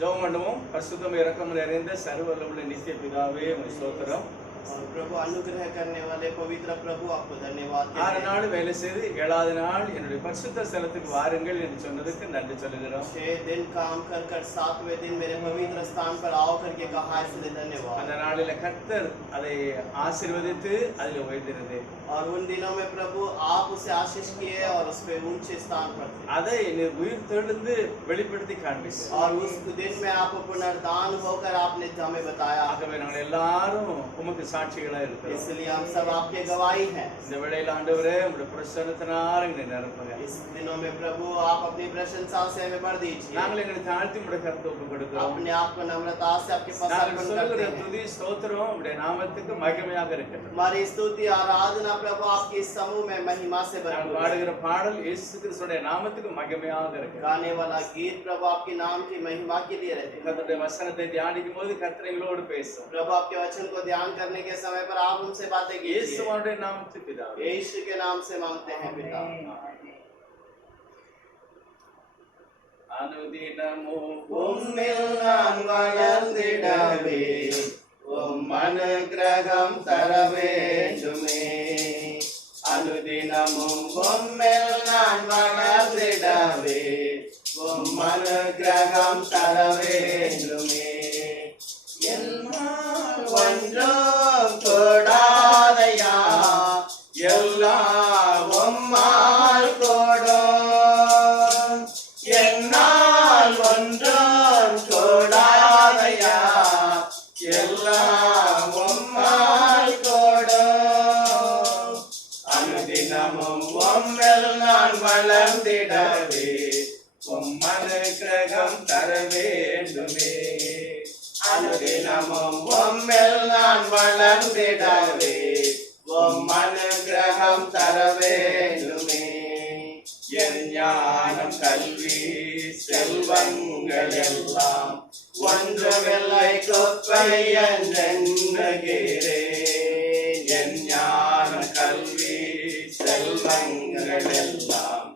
ஜெபம் பண்ணுவோம். பரிசுத்தம் இரக்கம் நிறைந்த சர்வ வல்லமையுள்ள நித்திய பிதாவே உம்மை ஸ்தோத்திரம். और प्रभु अनुग्रह करने वाले पवित्र प्रभु आपको धन्यवाद देते 6 हैं। நாள் வேலை செய்து 7வது நாள் என்னுடைய பரிசுத்த ஸ்தலத்துக்கு வாருங்கள் என்று சொன்னதுக்கு நன்றி சொல்லுகிறோம். 6 दिन काम कर कर 7वें दिन मेरे पवित्र स्थान पर आओ करके कहा, इसलिए धन्यवाद। அந்த நாளில கர்த்தர் அதை ஆசீர்வதித்து அதில் உயர்த்தினது. और उन दिनों में प्रभु आप उसे आशीष किए और उस पे ऊंचे स्थान पर थे। அதை நீர் உயிர் தெழுந்து வெளிப்படுத்தி காண்பிச்சு. और उस दिन में आप पुनरुत्थान होकर आपने हमें बताया। ஆகவே நாங்கள் எல்லாரும் உமக்கு சாட்சிகளா இருக்கிறோம். इसलिए हम सब आपके गवाही हैं। இந்த வேளையில் ஆண்டவரே உம்முடைய பிரசன்னத்தினால எங்களை நிரப்புங்க. इस दिनों में प्रभु आप अपनी प्रशंसा से हमें भर दीजिए। நாங்கள் எங்களை தாழ்த்தி உம்முடைய கரத்தில் ஒப்புக் கொடுக்கிறோம். अपने आप को नम्रता से आपके पास நாங்கள் अर्पण சொல்லுகிற करते हैं। துதி ஸ்தோத்திரம் உம்முடைய நாமத்துக்கு மகிமையாக இருக்கட்டும். हमारी स्तुति आराधना प्रभु आपके इस समूह में महिमा से நாங்கள் भरपूर है। பாடுகிற பாடல் இயேசு கிறிஸ்துடைய நாமத்துக்கு மகிமையாக இருக்கட்டும். गाने वाला गीत प्रभु आपके नाम की महिमा के लिए रहते हैं। கர்த்தருடைய வசனத்தை தியானிக்கும் போது கர்த்தர் எங்களோடு பேசும். प्रभु आपके वचन को ध्यान करने के समय पर आप उनसे बातें कीजिए। இயேசுவுடைய நாமத்துக்கு பிதாவே. यीशु के नाम से मांगते हैं पिता। அனுதினமோ உம்மில் நான் வளர்ந்திடவே உம் அனுக்கிரகம் தர வேண்டுமே। அனுதினமும் உம்மில் நான் வளர்ந்திடவே உம் அனுக்கிரகம் தர வேண்டுமே। என்னால் ஒன்றும் கூடாதையா, எல்லாம் உம்மால் கூடும்। என்னால் ஒன்றும் கூடாதையா, எல்லாம் உம்மால் கூடும்। அனுதினமும் உம்மில் நான் வளர்ந்திடவே உம் அனுக்கிரகம் தர வேண்டுமே। அனுதினமும் உம்மில் நான் வளர்ந்திடவே உம் அனுக்கிரகம் தர வேண்டுமே। என் ஞானம் கல்வி செல்வங்கள் எல்லாம் ஒன்றுமில்லை குப்பை என்றெண்ணுகிறேன்। என் ஞானம் கல்வி செல்வங்கள் எல்லாம்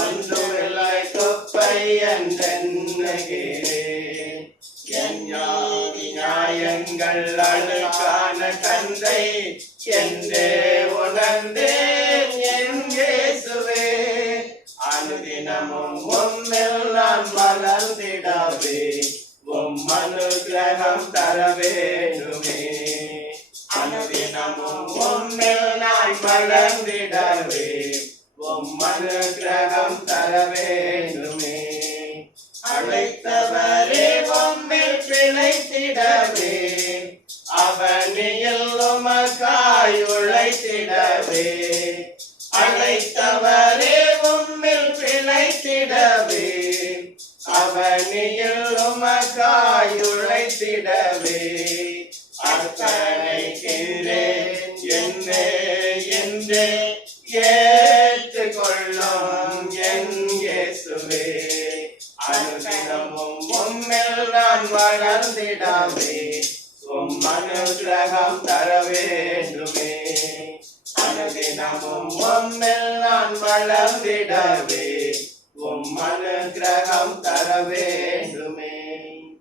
ஒன்றுமில்லை குப்பை என்றெண்ணுகிறேன்। என் ஞானி நியாயங்கள் அழுக்கான கந்தை என்றே உணர்ந்தேன் என் இயேசுவே। அனுதினமும் உம்மில் நான் வளர்ந்திடவே உம் அனுக்கிரகம் தர வேண்டுமே। அனுதினமும் உம்மில் நான் வளர்ந்திடவே உம் அனுக்கிரகம் தர வேண்டுமே। அழைத்தவரே உம்மில் பிழைத்திடவே அவனியில் உமக்காய் உழைத்திடவே। அழைத்தவரே உம்மில் பிழைத்திடவே அவனியில் உமக்காய் உழைத்திடவே। அர்ப்பணிக்கிறேன் என்னே என்றே ஏற்றுக்கொள்ளும் என் இயேசுவே। அனுதினமும் உம்மில் நான் வளர்ந்திடவே உம் அனுக்கிரகம் தர வேண்டுமே। அனுதினமும் உம்மில் நான் வளர்ந்திடவே உம் அனுக்கிரகம் தர வேண்டுமே।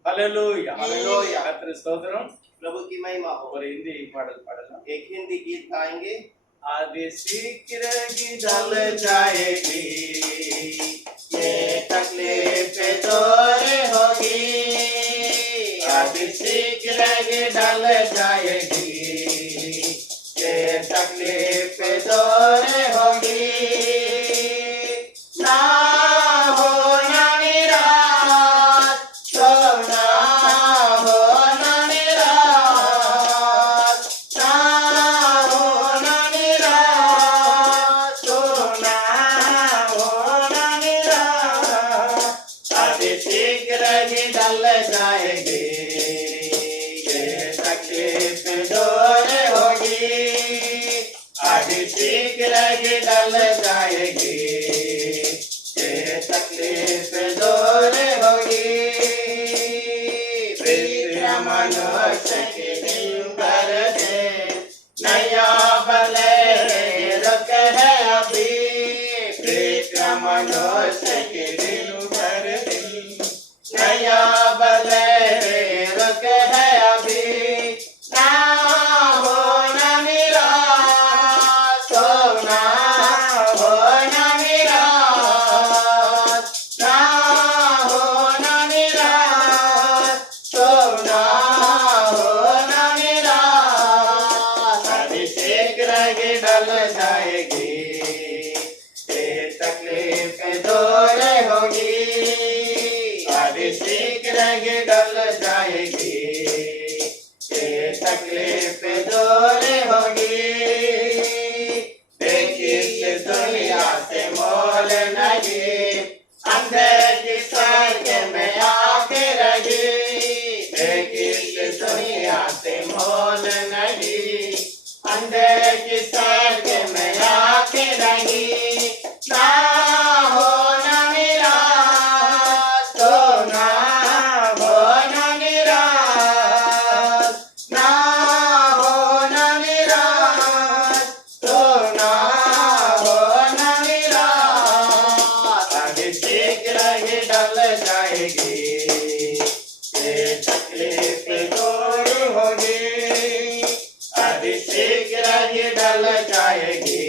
ஹல்லேலூயா ஹல்லேலூயா। கர்த்தருக்கு ஸ்தோத்திரம். प्रभु की महिमा हो। ஒரு இந்தி பாடல் பாடலாம். एक हिंदी गीत गाएंगे। आदि शीघ्र ही ढल जाएगी, ये तकलीफ दूर होगी। आदि शीघ्र ही ढल जाएगी, ये तकलीफ दूर होगी। ना हो ना निराश, तो ना हो ना निराश, ना हो ना निराश, तो ना हो ना निराश। अति शीघ्र ही ढल जाएगी, ये तकलीफ दूर होगी। अति शीघ्र ही ढल जाएगी, ये तकलीफ दूर होगी। प्रीत मनुष्य के दिल भर दे, नया भले रुक है अभी। प्रीत मनुष्य के दिल भर दे, नया भले टल जाएगी, ये तकलीफ दूर होगी, अभी शीघ्र ही टल जाएगी, ये तकलीफ दूर होगी। देखिए इस दुनिया से मोल नहीं, अंधे की स्वर्ग में आके रही, देखिए इस दुनिया से मोल नहीं, अंधे की स्वर्ग में आके रही। ना हो ना निराश, तो ना हो ना निराश, ना हो ना निराश, तो ना हो ना निराश, अभी शीघ्र ही टल जाएगी, ये तकलीफ दूर होगी, अभी शीघ्र ही टल जाएगी,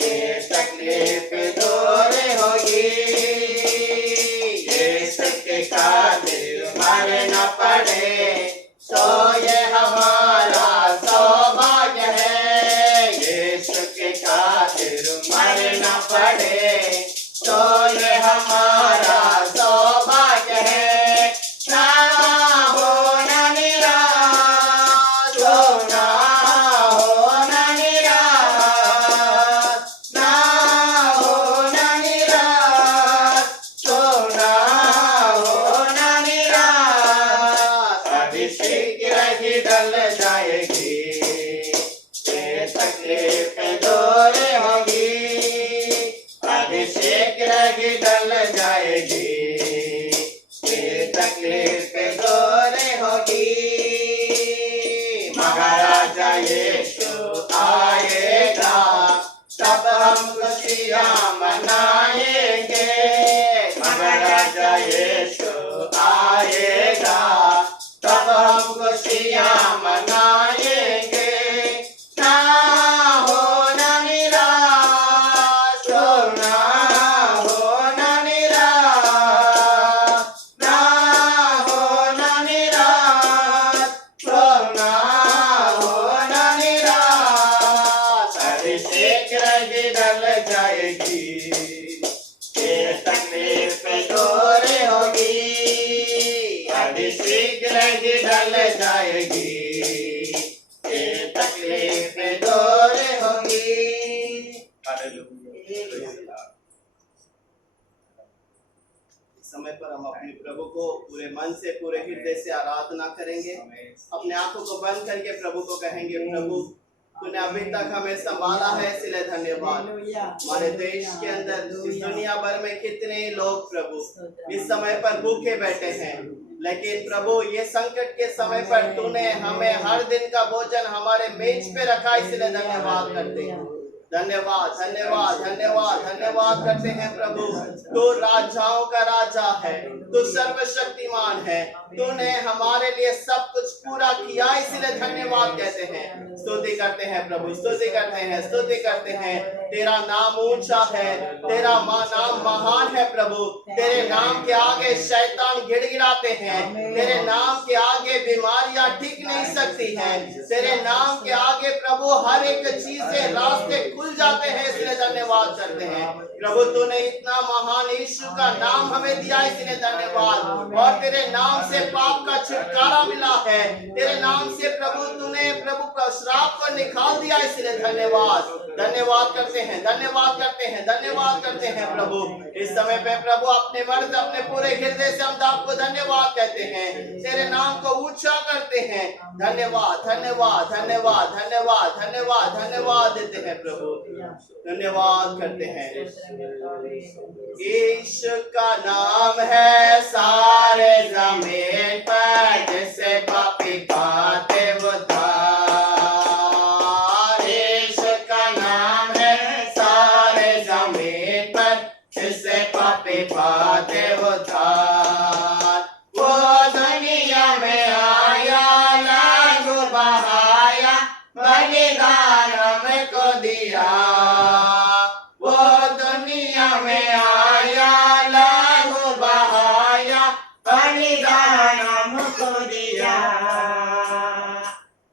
ये तकलीफ दूर होगी। इसके खातिर मरना पड़े तो ये हमारा सौभाग्य है, इसके खातिर मरना पड़े तो ये हमारा सौभाग्य है। ना हो ना निराश, तो ना हो ना निराश, ना हो ना निराश, तो ना हो ना निराश, अभी शीघ्र ही टल जाएगी, ये तकलीफ दूर होगी, अभी शीघ्र ही टल जाएगी, ये तकलीफ दूर होगी। महाराजा यीशु आएगा, तब हम खुशियाँ मनाएंगे, महाराजा यीशु आएगा, तब हम खुशियाँ मनाएंगे। ना हो ना निराश, तो ना हो ना निराश, ना हो ना निराश, तो ना हो ना निराश, अभी शीघ्र ही टल जाएगी, ये तकलीफ दूर होगी, अभी शीघ्र ही टल जाएगी, ये तकलीफ दूर होगी। इस समय पर हम अपने प्रभु को पूरे मन से पूरे हृदय से आराधना करेंगे। अपने आंखों को बंद करके प्रभु को कहेंगे, प्रभु तूने अभी तक हमें संभाला है, इसलिए धन्यवाद। हमारे देश के अंदर, इस दुनिया भर में कितने लोग प्रभु इस समय पर भूखे बैठे हैं, लेकिन प्रभु ये संकट के समय पर तूने हमें हर दिन का भोजन हमारे मेज पे रखा, इसलिए धन्यवाद करते हैं। धन्यवाद धन्यवाद धन्यवाद धन्यवाद करते हैं प्रभु। तू राजाओं का राजा है, तू सर्वशक्तिमान है, तूने हमारे लिए सब कुछ पूरा किया, इसलिए धन्यवाद कहते हैं। स्तुति करते हैं प्रभु, स्तुति करते हैं, स्तुति करते हैं। तेरा नाम ऊंचा है, तेरा नाम महान है प्रभु। तेरे नाम के आगे शैतान गिड़गिड़ाते हैं, तेरे नाम के आगे बीमारियां ठीक नहीं सकती हैं, तेरे नाम के आगे प्रभु हर एक चीज के रास्ते खुल जाते हैं, इसलिए धन्यवाद करते हैं प्रभु। तूने इतना महान यीशु का नाम हमें दिया, इसलिए धन्यवाद। और तेरे नाम से पाप का छुटकारा मिला है, तेरे नाम से प्रभु तूने प्रभु श्राप को निकाल दिया, इसलिए धन्यवाद। धन्यवाद करते हैं, धन्यवाद करते हैं, धन्यवाद करते हैं प्रभु। इस समय पे प्रभु अपने मर्द अपने पूरे हृदय से हम आपको धन्यवाद कहते हैं, तेरे नाम को ऊंचा करते हैं। धन्यवाद धन्यवाद धन्यवाद धन्यवाद धन्यवाद धन्यवाद देते हैं प्रभु, धन्यवाद करते हैं। यीशु का नाम है सारे जमीन पर, जिसे पापी पाते उद्धार। यीशु का नाम है सारे जमीन पर, जिसे पापी पाते उद्धार। वो दुनिया में आया, लागू बहाया, बलिदान हमको दिया। वो दुनिया में आया, लागू बहाया, बलिदान हमको दिया।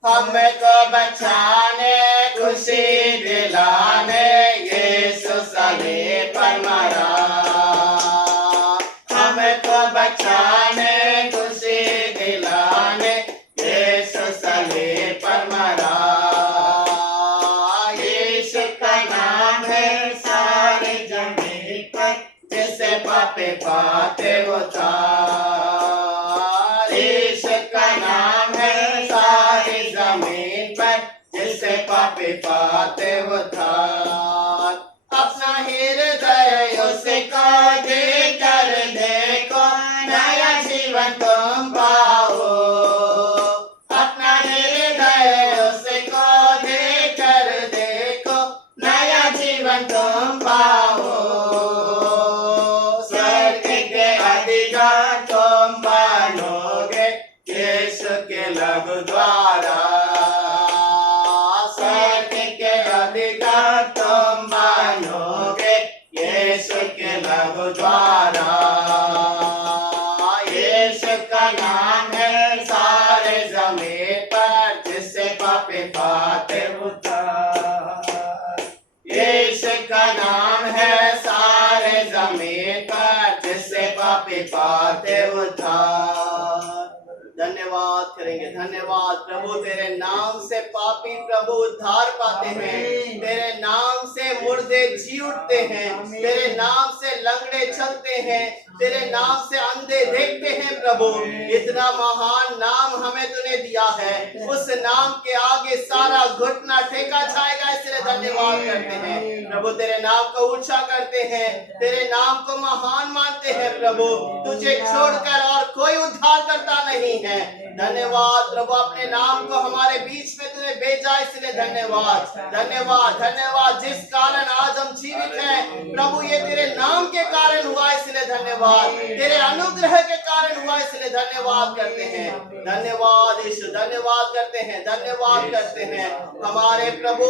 हमको बचाने खुशी दिलाने यीशु सलीब पर मरा, हमको बचाने खुशी दिलाने यीशु सलीब पर मरा। यीशु का नाम है सारी जमीन पर, जिसे पापी पाते उतार। यीशु का नाम है सारी जमीन पर, जिसे पापी पाते उतार। अपना हृदय उसको देकर देखो, नया जीवन तुम पाओ। अपना हृदय उसको देकर देखो, नया जीवन तुम पाओ। स्वर्ग के अधिकार तुम बनोगे यीशु के लहू द्वारा। स्वर्ग के अधिकार तुम बनोगे यीशु के लहू द्वारा। यीशु का नाम है सारे जमीन पर, जिससे पापी पाते उद्धार। यीशु का नाम है सारे जमीन पर, जिससे पापी पाते उद्धार। धन्यवाद करेंगे। धन्यवाद प्रभु, तेरे नाम से पापी प्रभु उद्धार पाते हैं, तेरे नाम से मुर्दे जी उठते हैं, तेरे नाम से लंगड़े चलते हैं, तेरे नाम से अंधे देखते हैं। प्रभु इतना महान नाम हमें तूने दिया है, उस नाम के आगे सारा घुटना टेका जाएगा, इसलिए धन्यवाद करते हैं प्रभु। तेरे नाम को ऊंचा करते हैं, तेरे नाम को महान मानते हैं प्रभु। तुझे छोड़कर और कोई उद्धार करता नहीं है। धन्यवाद प्रभु, अपने नाम को हमारे बीच में तूने भेजा, इसलिए धन्यवाद धन्यवाद धन्यवाद। जिस कारण आज हम जीवित हैं प्रभु, ये तेरे नाम के कारण हुआ, इसलिए धन्यवाद। तेरे अनुग्रह के कारण हुआ, इसलिए धन्यवाद करते हैं। धन्यवाद यीशु, धन्यवाद करते हैं, धन्यवाद करते हैं हमारे प्रभु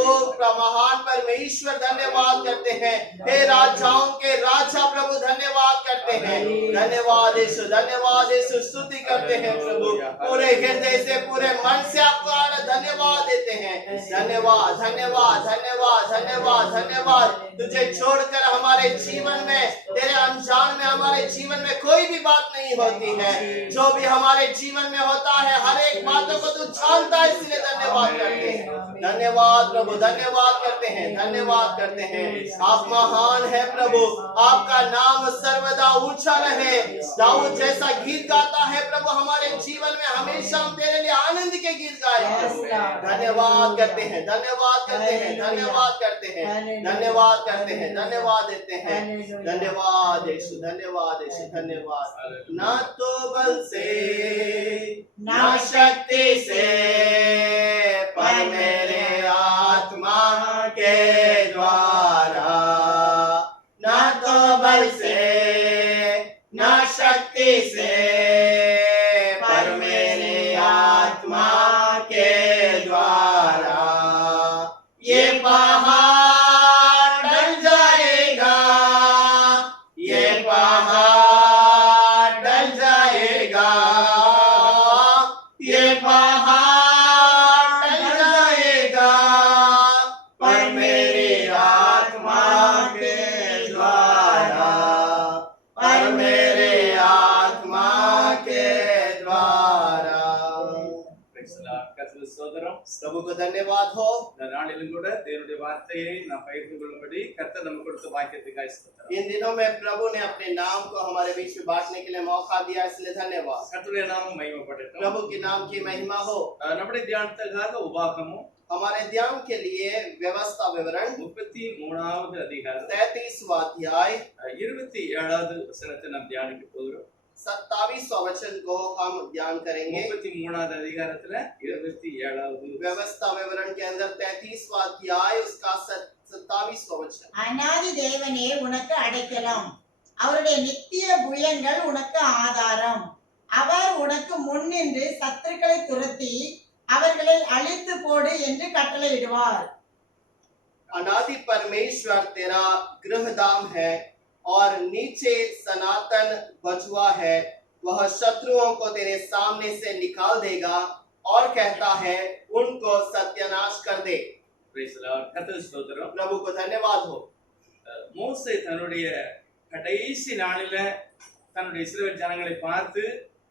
महान परमेश्वर। धन्यवाद करते हैं हे राजाओं के राजा प्रभु, धन्यवाद करते हैं। धन्यवाद यीशु, धन्यवाद यीशु। स्तुति करते हैं प्रभु, पूरे हृदय से पूरे मन से आपको धन्यवाद देते हैं। धन्यवाद धन्यवाद धन्यवाद धन्यवाद धन्यवाद। तुझे छोड़कर हमारे जीवन में, तेरे अनजान में हमारे जीवन में कोई भी बात नहीं होती है। जो भी हमारे जीवन में होता है, हर एक बातों को तू जानता है, इसलिए धन्यवाद करते हैं। धन्यवाद प्रभु, धन्यवाद करते हैं, धन्यवाद करते हैं। आप महान है प्रभु, आपका नाम सर्वदा ऊंचा रहे। दाऊद जैसा गीत गाता है प्रभु, हमारे जीवन में हमेशा हम तेरे लिए आनंद के गीत गाए। धन्यवाद करते हैं, धन्यवाद करते हैं, धन्यवाद करते हैं, धन्यवाद करते हैं, धन्यवाद देते हैं। धन्यवाद यीशु, धन्यवाद यीशु, धन्यवाद। ना तो बल से ना शक्ति से, पर मेरे आत्मा के द्वारा। ना तो बल से ना शक्ति से, पर मेरे आत्मा के द्वारा। ये पहाड़ डल जाएगा, ये पहाड़ डल जाएगा, ये पहाड़ डल जाएगा, पर मेरी आत्मा के द्वारा, पर मेरे आत्मा के द्वारा। சோதரம் प्रभु को धन्यवाद हो। இந்த நாளிலும் கூட தேவனுடைய வார்த்தையை நாம் பகிர்ந்து கொள்ளும்படி கர்த்தர் நமக்கு கொடுத்த வாக்கியத்துக்காக ஸ்தோத்திரம்। इन दिनों में प्रभु ने अपने नाम को हमारे बीच में बांटने के लिए मौका दिया, इसलिए धन्यवाद। கர்த்தருடைய நாமம் மகிமைப்படட்டும்। प्रभु के नाम की महिमा हो। நம்முடைய தியானத்துக்காக உபாகமம் हमारे ध्यान के लिए व्यवस्था विवरण 33வது அதிகாரம் 33वां अध्याय 27வது வசனத்தை நாம் தியானிக்க போகிறோம்। 27वां वचन को हम ध्यान करेंगे। 33வது அதிகாரத்துல 27வது व्यवस्था विवरण के अंदर 33वां अध्याय उसका 27वां वचन। அநாதி தேவனே உனக்கு அடைக்கலம், அவருடைய நித்திய புயங்கள் உனக்கு ஆதாரம். அவர் உனக்கு முன்னின்று சத்துருக்களை துரத்தி அவர்களை அழித்து போடு என்று கட்டளையிடுவார். अनादि परमेश्वर तेरा गृहधाम है और नीचे सनातन बजुआ है। वह शत्रुओं को तेरे सामने से निकाल देगा और कहता है उनको सत्यानाश कर दे। Praise the Lord. கர்த்தருக்கு ஸ்தோத்திரம். प्रभु को धन्यवाद हो। மோசே தன்னுடைய கடைசி நாளில தன்னுடைய இஸ்ரவேல் ஜனங்களை பார்த்து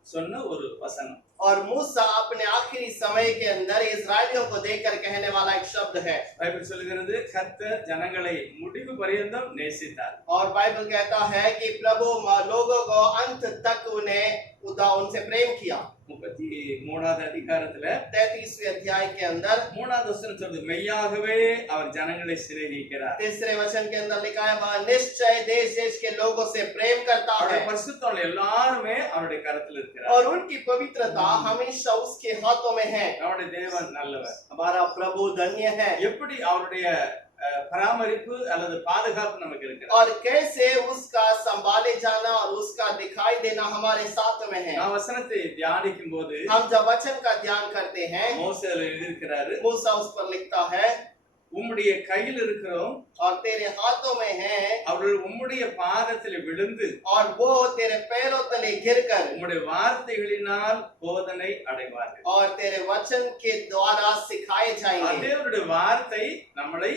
சொன்ன ஒரு வசனம். और मूसा अपने आखिरी समय के अंदर इस्राएलियों को देखकर कहने वाला एक शब्द है। பைபிள் சொல்லுகிறது கர்த்தர் ஜனங்களை முடிவு பரியந்தம் நேசித்தார். और बाइबल कहता है कि प्रभु लोगों को अंत तक उनसे प्रेम किया। 33வது அதிகாரத்துல 33वें अध्याय के अंदर 3வது வசனம் சொல்லுது மெய்யாகவே அவர் ஜனங்களை சிநேகிக்கிறார். तीसरे वचन के अंदर लिखा है वह निश्चय देश देश के लोगों से प्रेम करता அவருடைய है பரிசுத்தவான்கள் எல்லாருமே அவருடைய கரத்தில் இருக்கிறார். और उनकी पवित्रता हमेशा उसके हाथों में है। நம்முடைய தேவன் நல்லவர். हमारा प्रभु धन्य है। எப்படி அவருடைய பராமரிப்பு அல்லது பாதுகாப்பு நமக்கு இருக்கிறது. और कैसे उसका संभाले जाना और उसका दिखाई देना हमारे साथ में है। நான் வசனத்தை தியானிக்கும் போது हम जब वचन का ध्यान करते हैं மோசே அதுல எழுதியிருக்கிறாரு, मूसा उस पर लिखता है உம்முடைய கையில் இருக்கிறோம் और तेरे हाथों में है அவர்கள் உம்முடைய பாதத்தில் விழுந்து और वो तेरे पैरों तले गिरकर உம்முடைய வார்த்தைகளினால் போதனை அடைவார்கள். और तेरे वचन के द्वारा सिखाए जाएंगे। தேவனுடைய வார்த்தை நம்மளை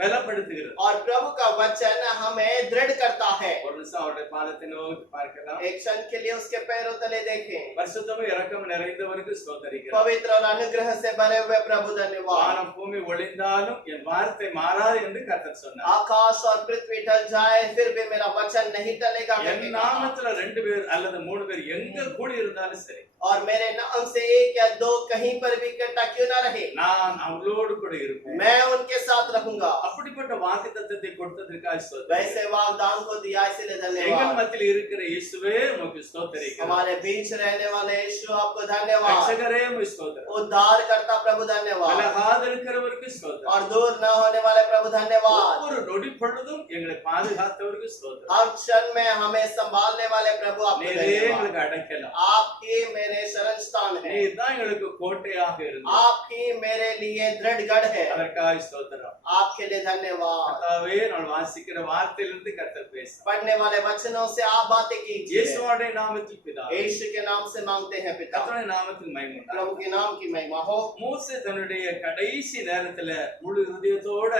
பலப்படுத்துகிறது. और प्रभु का वचन हमें दृढ़ करता है। ஒரு நிமிஷம் அவருடைய பாதத்தை நோக்கி பார்க்கலாம். एक क्षण के लिए उसके पैरों तले देखें। பரிசுத்தமும் இரக்கம் நிறைந்தவருக்கு ஸ்தோத்திரிக்கிறேன். पवित्र और अनुग्रह से भरे हुए प्रभु धन्यवाद। வானம் பூமி ஒளிந்தாலும் என் வார்த்தை மாறாது என்று கர்த்தர் சொன்னார். आकाश और पृथ्वी टल जाए फिर भी मेरा वचन नहीं टलेगा। என் நாமத்துல 2 பேர் அல்லது 3 பேர் எங்க கூடி இருந்தாலும் சரி, और मेरे नाम से 1 या 2 कहीं पर भी इकट्ठा क्यों ना रहे, நான் அவளோடு கூட இருப்பேன். मैं उनके साथ रहूंगा। அப்படிப்பட்ட வாக்குத்தத்தத்தை கொடுத்ததற்காக ஸ்தோத்திரம். वैसे वाग्दान को दिया इसलिए எங்கள் धन्यवाद। மத்தியில் இருக்கிற இயேசுவே உமக்கு ஸ்தோத்திரிக்கிறேன். हमारे बीच रहने वाले यीशु आपको धन्यवाद। ரட்சகரே உமக்கு ஸ்தோத்திரம். उद्धार करता प्रभु धन्यवाद। விலகாது இருக்கிறவருக்கு ஸ்தோத்திரம். और दूर न होने वाले प्रभु धन्यवाद। ஒவ்வொரு நொடி பொழுதும் எங்களை பாதுகாத்தவருக்கு ஸ்தோத்திரம். हर क्षण में हमें संभालने वाले प्रभु आपको நீரே धन्यवाद। எங்களுக்கு அடைக்கலம். आप ही मेरे शरण स्थान है। நீர் தான் எங்களுக்கு கோட்டையாக இருந்தார். आप ही मेरे लिए दृढ़ गढ़ है। அதற்காக ஸ்தோத்திரம். आपके लिए धन्यवाद। கர்த்தாவே, நான் வாசிக்கிற வார்த்தையிலிருந்து கர்த்தர் பேசும். पढ़ने वाले वचनों से आप बातें कीजिए। இயேசுவுடைய நாமத்தில் பிதாவே, यीशु के नाम से मांगते हैं पिता। கர்த்தருடைய நாமத்தில் மகிமை உண்டாகட்டும். प्रभु के नाम की महिमा हो। மோசே தன்னுடைய கடைசி நேரத்துல முழு இதயத்தோட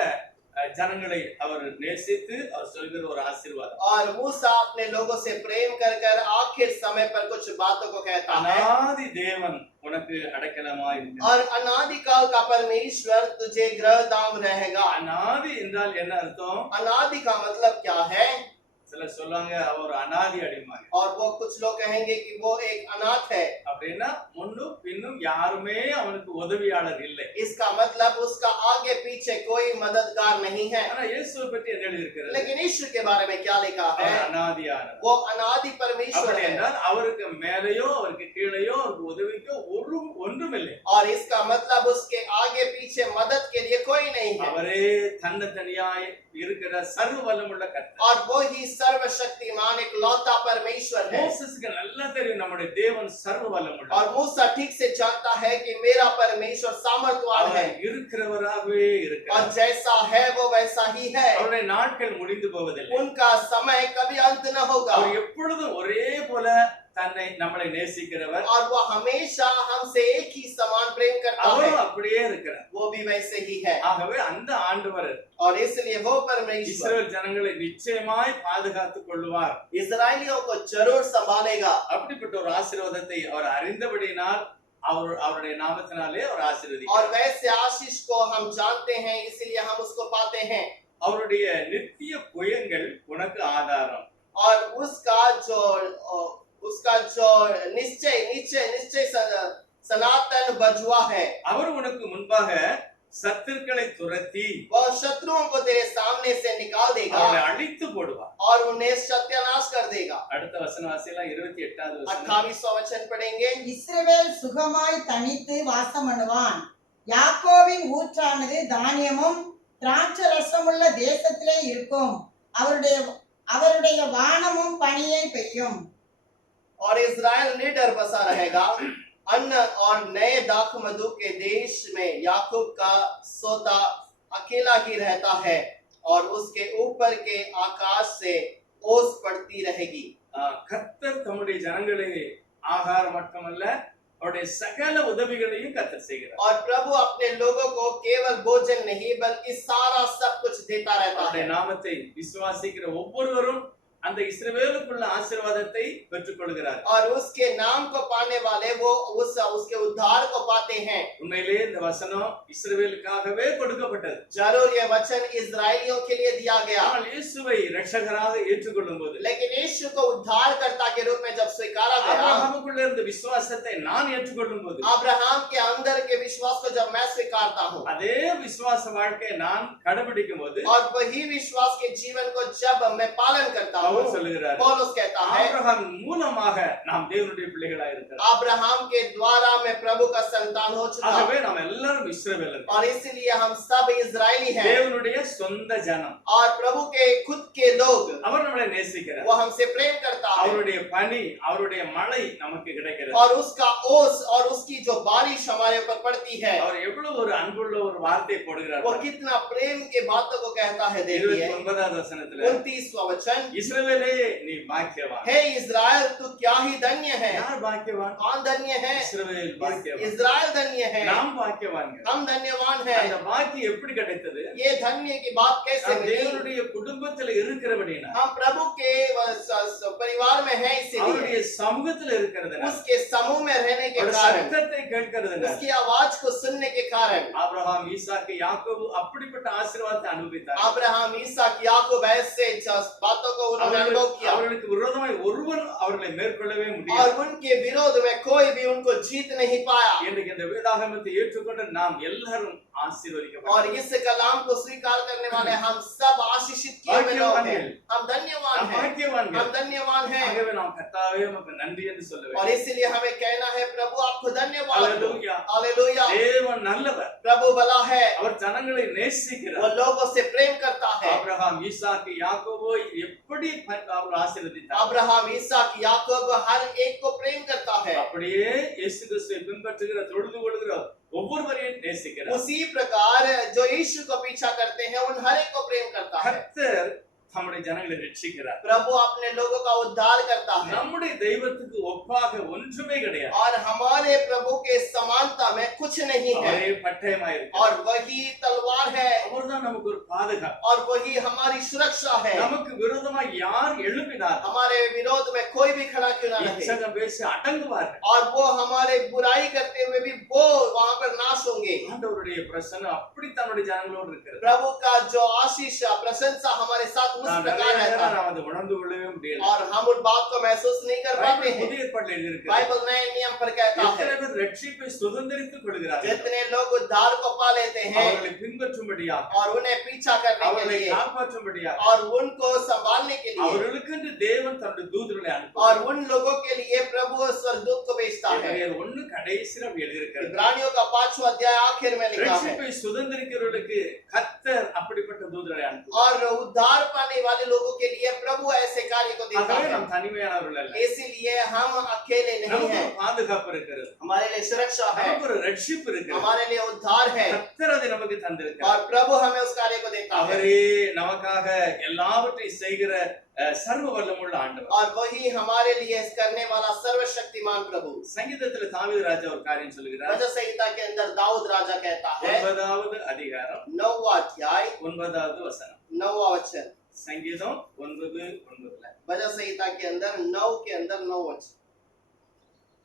ஜனங்களை அவர் நேசித்து அவர் சொல்கிற ஒரு ஆசீர்வாதம். और मूसा अपने लोगों से प्रेम कर कर आखिर समय पर कुछ बातों को कहता है। அநாதி தேவன் உனக்கு அடைக்கலமாய் இருக்கிறார். और अनादिकाल का परमेश्वर तुझे गृहधाम रहेगा। அநாதி என்றால் என்ன அர்த்தம்? अनादि का मतलब क्या है? சிலர் சொல்லுவாங்க அவர் அநாதி அடிமாங்க. और वो कुछ लोग कहेंगे कि वो एक अनाथ है। அப்படின்னா முன்னும் பின்னும் யாருமே அவனுக்கு உதவியாளர் இல்லை. इसका मतलब उसका आगे पीछे कोई मददगार नहीं है। ஆனா இயேசுவை பற்றி என்ன எழுதியிருக்கிறது? लेकिन ईश्वर के बारे में क्या लिखा है? அவர் அநாதியானவர். वो अनादि परमेश्वर அப்படி है। என்றால் அவருக்கு மேலேயோ அவருக்கு கீழேயோ அவருக்கு உதவிக்கோ ஒன்றுமில்லை. और इसका मतलब उसके आगे पीछे मदद के लिए कोई नहीं है। அவரே தன்னந்தனியாய் இருக்கிற சர்வ வல்லமுள்ள கர்த்தர். और वो ही सर्वशक्तिमान एक लौता परमेश्वर है। மோசேஸ்க்கு நல்லா தெரியும் நம்முடைய தேவன் சர்வ வல்லமுள்ளவர். और मूसा ठीक से जानता है कि मेरा परमेश्वर सामर्थ्यवान है। அவர் இருக்கிறவராகவே और இருக்கிறார். जैसा है वो वैसा ही है। அவருடைய நாட்கள் முடிந்து போவதில்லை. उनका समय कभी अंत न होगा। அவர் எப்பொழுதும் ஒரே போல தன்னை நம்மளை நேசிக்கிறவர். और वो हमेशा हमसे एक ही समान प्रेम करता है। அவரும் அப்படியே இருக்கிறார். वो भी वैसे ही है। ஆகவே அந்த ஆண்டவர் और इसलिए वो परमेश्वर இஸ்ரவேல் ஜனங்களை நிச்சயமாய் பாதுகாத்துக் கொள்வார். इस्राएलियों को जरूर संभालेगा। அப்படிப்பட்ட ஒரு ஆசீர்வாதத்தை அவர் அறிந்தபடியினால் அவருடைய நாமத்தினாலே அவர் ஆசீர்வதிக்கிறார். और वैसे आशीष को हम जानते हैं इसलिए हम उसको पाते हैं। அவருடைய நித்திய புயங்கள் உனக்கு ஆதாரம். और उसका जो निश्चय सनातन बजुआ है। அவர் உனக்கு முன்பாக சத்துருக்களை துரத்தி वह शत्रुओं को तेरे सामने से निकाल देगा அவர்களை அழித்து போடுவார். और उन्हें सत्यानाश कर देगा। அடுத்த வசனம் வாசிக்கலாம். 28வது வசனம். 28वां वचन पढ़ेंगे। இஸ்ரவேல் சுகமாய் தனித்து வாசம் பண்ணுவான். யாக்கோவின் ஊற்றானது தானியமும் திராட்சை ரசமுள்ள தேசத்திலே இருக்கும். அவருடைய வானமும் பனியை பெய்யும். और इस्राएल निडर बसा रहेगा अन्न और नए दाख मधु के देश में। याकूब का सोता अकेला ही रहता है और उसके ऊपर के आकाश से ओस पड़ती रहेगी। கர்த்தர் தம்முடைய ஜனங்களை ஆகாரம் மட்டுமல்ல அவருடைய சகல உதவிகளையும் கர்த்தர் செய்கிறார். और प्रभु अपने लोगों को केवल भोजन नहीं बल्कि सारा सब कुछ देता रहता அவருடைய है நாமத்தை விசுவாசிக்கிற ஒவ்வொருவரும் அந்த இஸ்ரவேலுக்குள்ள ஆசீர்வாதத்தை பெற்றுக் கொள்கிறார். और उसके नाम को पाने वाले वो उसके उद्धार को पाते हैं। உண்மையிலே இந்த வசனம் இஸ்ரவேலுக்காகவே கொடுக்கப்பட்டது. जरूर ये वचन इजरायलियों के लिए दिया गया, ஆனால் இயேசுவை இரட்சகராக ஏற்றுக்கொள்ளும் போது लेकिन यीशु को उद्धारकर्ता के रूप में जब स्वीकारा गया, ஆபிரகாமுக்குள்ள இருந்த விசுவாசத்தை நான் ஏற்றுக்கொள்ளும் போது अब्राहम के अंदर के विश्वास को जब मैं स्वीकारता हूँ அதே விசுவாச வாழ்க்கையை நான் கடைபிடிக்கும் போது और वही विश्वास के जीवन को जब मैं पालन करता हूँ, பவுல் சொல்லுகிறார், पौलुस कहता है ஆபிரகாம் மூலமாக நாம் தேவனுடைய பிள்ளைகளாக இருக்கிறோம். अब्राहम के द्वारा मैं प्रभु का संतान हो चुका हूँ ஆகவே நாம் எல்லாரும் இஸ்ரவேலர்கள், और इसलिए हम सब इजरायली हैं தேவனுடைய சொந்த ஜனம். और प्रभु के खुद के लोग, அவர் நம்மளை நேசிக்கிறார். वो हमसे प्रेम करता है அவருடைய பனி, அவருடைய மழை நமக்கு கிடைக்கிறது. और उसका ओस और उसकी जो बारिश हमारे ऊपर पड़ती है, அவர் எவ்வளவு ஒரு அன்புள்ள ஒரு வார்த்தை போடுகிறார். वो कितना प्रेम के बातों को कहता है। देखिए 29வது வசனத்துல, 29वां वचन, இஸ்ரவேலே நீ பாக்கியவான். हे इज़राइल तू क्या ही धन्य है। யார் பாக்கியவான்? कौन धन्य है? இஸ்ரவேல் பாக்கியவான். इज़राइल धन्य है, நாம் பாக்கியவான்கள். हम धन्यवान हैं। அந்த பாக்கியம் எப்படி கிடைத்தது? ये धन्य की बात कैसे நாம் मिली? தேவனுடைய குடும்பத்துல இருக்கிறபடினா, हम प्रभु के परिवार में हैं, इसीलिए அவருடைய சமூகத்துல இருக்கிறதுனால, उसके समूह में रहने के அவருடைய कारण, சத்தத்தை கேட்கிறதுனால उसकी आवाज को सुनने के कारण ஆபிரகாம், ஈசாக்கு, யாக்கோபு அப்படிப்பட்ட ஆசீர்வாதத்தை அனுபவித்தார். अब्राहम, ईसाक, याकूब ऐसे बातों को उन्होंने अनुभव किया அவர்களுக்கு விரோதமாய் ஒருவர் அவர்களை மேற்கொள்ளவே और முடியாது. उनके विरोध में कोई भी उनको जीत नहीं पाया। இன்றைக்கு இந்த வேதாகமத்தை ஏற்றுக்கொண்டு நாம் எல்லாரும் और ஆசீர்வதிக்கப்பட்டோம். इस कलाम को स्वीकार करने वाले हम सब आशीषित किए हुए लोग हैं। हम धन्यवान நாம் हैं, பாக்கியவான்கள். हम धन्यवान हैं ஆகவே நாம் கர்த்தாவே உமக்கு நன்றி என்று சொல்ல और வேண்டும். इसलिए हमें कहना है प्रभु आपको धन्यवाद दो। அல்லேலூயா. हालेलुया। தேவன் நல்லவர். प्रभु भला है, அவர் ஜனங்களை वो நேசிக்கிறார். लोगों से प्रेम करता है। ஆபிரகாம், ஈசாக்கு, யாக்கோபை எப்படி அவர் ஆசீர்வதித்தார்? अब्राहम, ईसाक, याकूब हर एक को प्रेम करता है। அப்படியே இயேசு கிறிஸ்துவை பின்பற்றுகிற, தொழுது கொள்கிற ஒவ்வொருவரையும் நேசிக்கிறார். उसी प्रकार जो यीशु को पीछा करते हैं उन हर एक को प्रेम करता है। கர்த்தர் நம்முடைய ஜனங்களை ரட்சிக்கிறார். प्रभु अपने लोगों का उद्धार करता है நம்முடைய தெய்வத்துக்கு ஒப்பாக ஒன்றுமே கிடையாது. और हमारे प्रभु के समानता में कुछ नहीं है அவரே பட்டயமாயிருக்கிறார். और वही तलवार है அவர்தான் நமக்கு ஒரு பாதுகாப்பு. और वही हमारी सुरक्षा है। நமக்கு விரோதமா யார் எழுப்பினார், हमारे विरोध में कोई भी खड़ा क्यों ना रहे இச்சகம் பேசி அடங்குவார்கள். और वो हमारे बुराई करते हुए भी वो वहां पर नाश होंगे। ஆண்டவருடைய பிரசன்னம் அப்படி தன்னுடைய ஜனங்களோடு இருக்கிறது. प्रभु का जो आशीष प्रशंसा हमारे साथ उस நாம் प्रकार நிறைய रहता நேரம் है நாம் அதை உணர்ந்து கொள்ளவே முடியல. और हम उन बात को महसूस नहीं कर पाते பைபிள் हैं। புதிய ஏற்பாட்டில் எழுதியிருக்கிறது. बाइबल नए नियम पर कहता है எத்தனை பேர் ரட்சிப்பை சுதந்திரித்துக் கொள்கிறார்கள், जितने लोग उद्धार को पा लेते हैं அவர்களை பின்பற்றும்படியாக, और उन्हें पीछा करने के அவர்களை लिए காப்பாற்றும்படியாக और उनको संभालने के लिए அவர்களுக்கென்று தேவன் தன்னுடைய தூதர்களை और அனுப்புவார். उन लोगों के लिए प्रभु स्वर्गदूत को भेजता है। எபிரேயர் 1 கடைசியில் அப்படி எழுதியிருக்கிறது. इब्रानियों का 5वां अध्याय आखिर में लिखा है ரட்சிப்பை சுதந்திரிக்கிறவர்களுக்கு கர்த்தர் அப்படிப்பட்ட தூதர்களை அனுப்புவார். और उद्धार पाने वाले लोगों के लिए प्रभु ऐसे कार्य को देता ஆகவே है। நாம் தனிமையானவர்கள் அல்ல. इसीलिए हम अकेले नहीं நமக்கு हैं, ஒரு பாதுகாப்பு இருக்கிறது, हमारे लिए सुरक्षा है, நமக்கு ஒரு ரட்சிப்பு இருக்கிறது. हमारे लिए उद्धार है கர்த்தர் அதை நமக்கு தந்திருக்கிறார். और प्रभु हमें उस कार्य को देता है அவரே நமக்காக எல்லாவற்றையும் செய்கிற சர்வ வல்லமுள்ள ஆண்டவர். और वही हमारे लिए करने वाला सर्वशक्तिमान प्रभु। சங்கீதத்துல தாவீது ராஜா ஒரு காரியம் சொல்லுகிறார். वचन संहिता के अंदर दाऊद राजा कहता है 9வது அதிகாரம் 9वां अध्याय 9வது வசனம். 9वां वचन, சங்கீதம் 9:9. वचन संहिता के अंदर 9 के अंदर 9 वचन।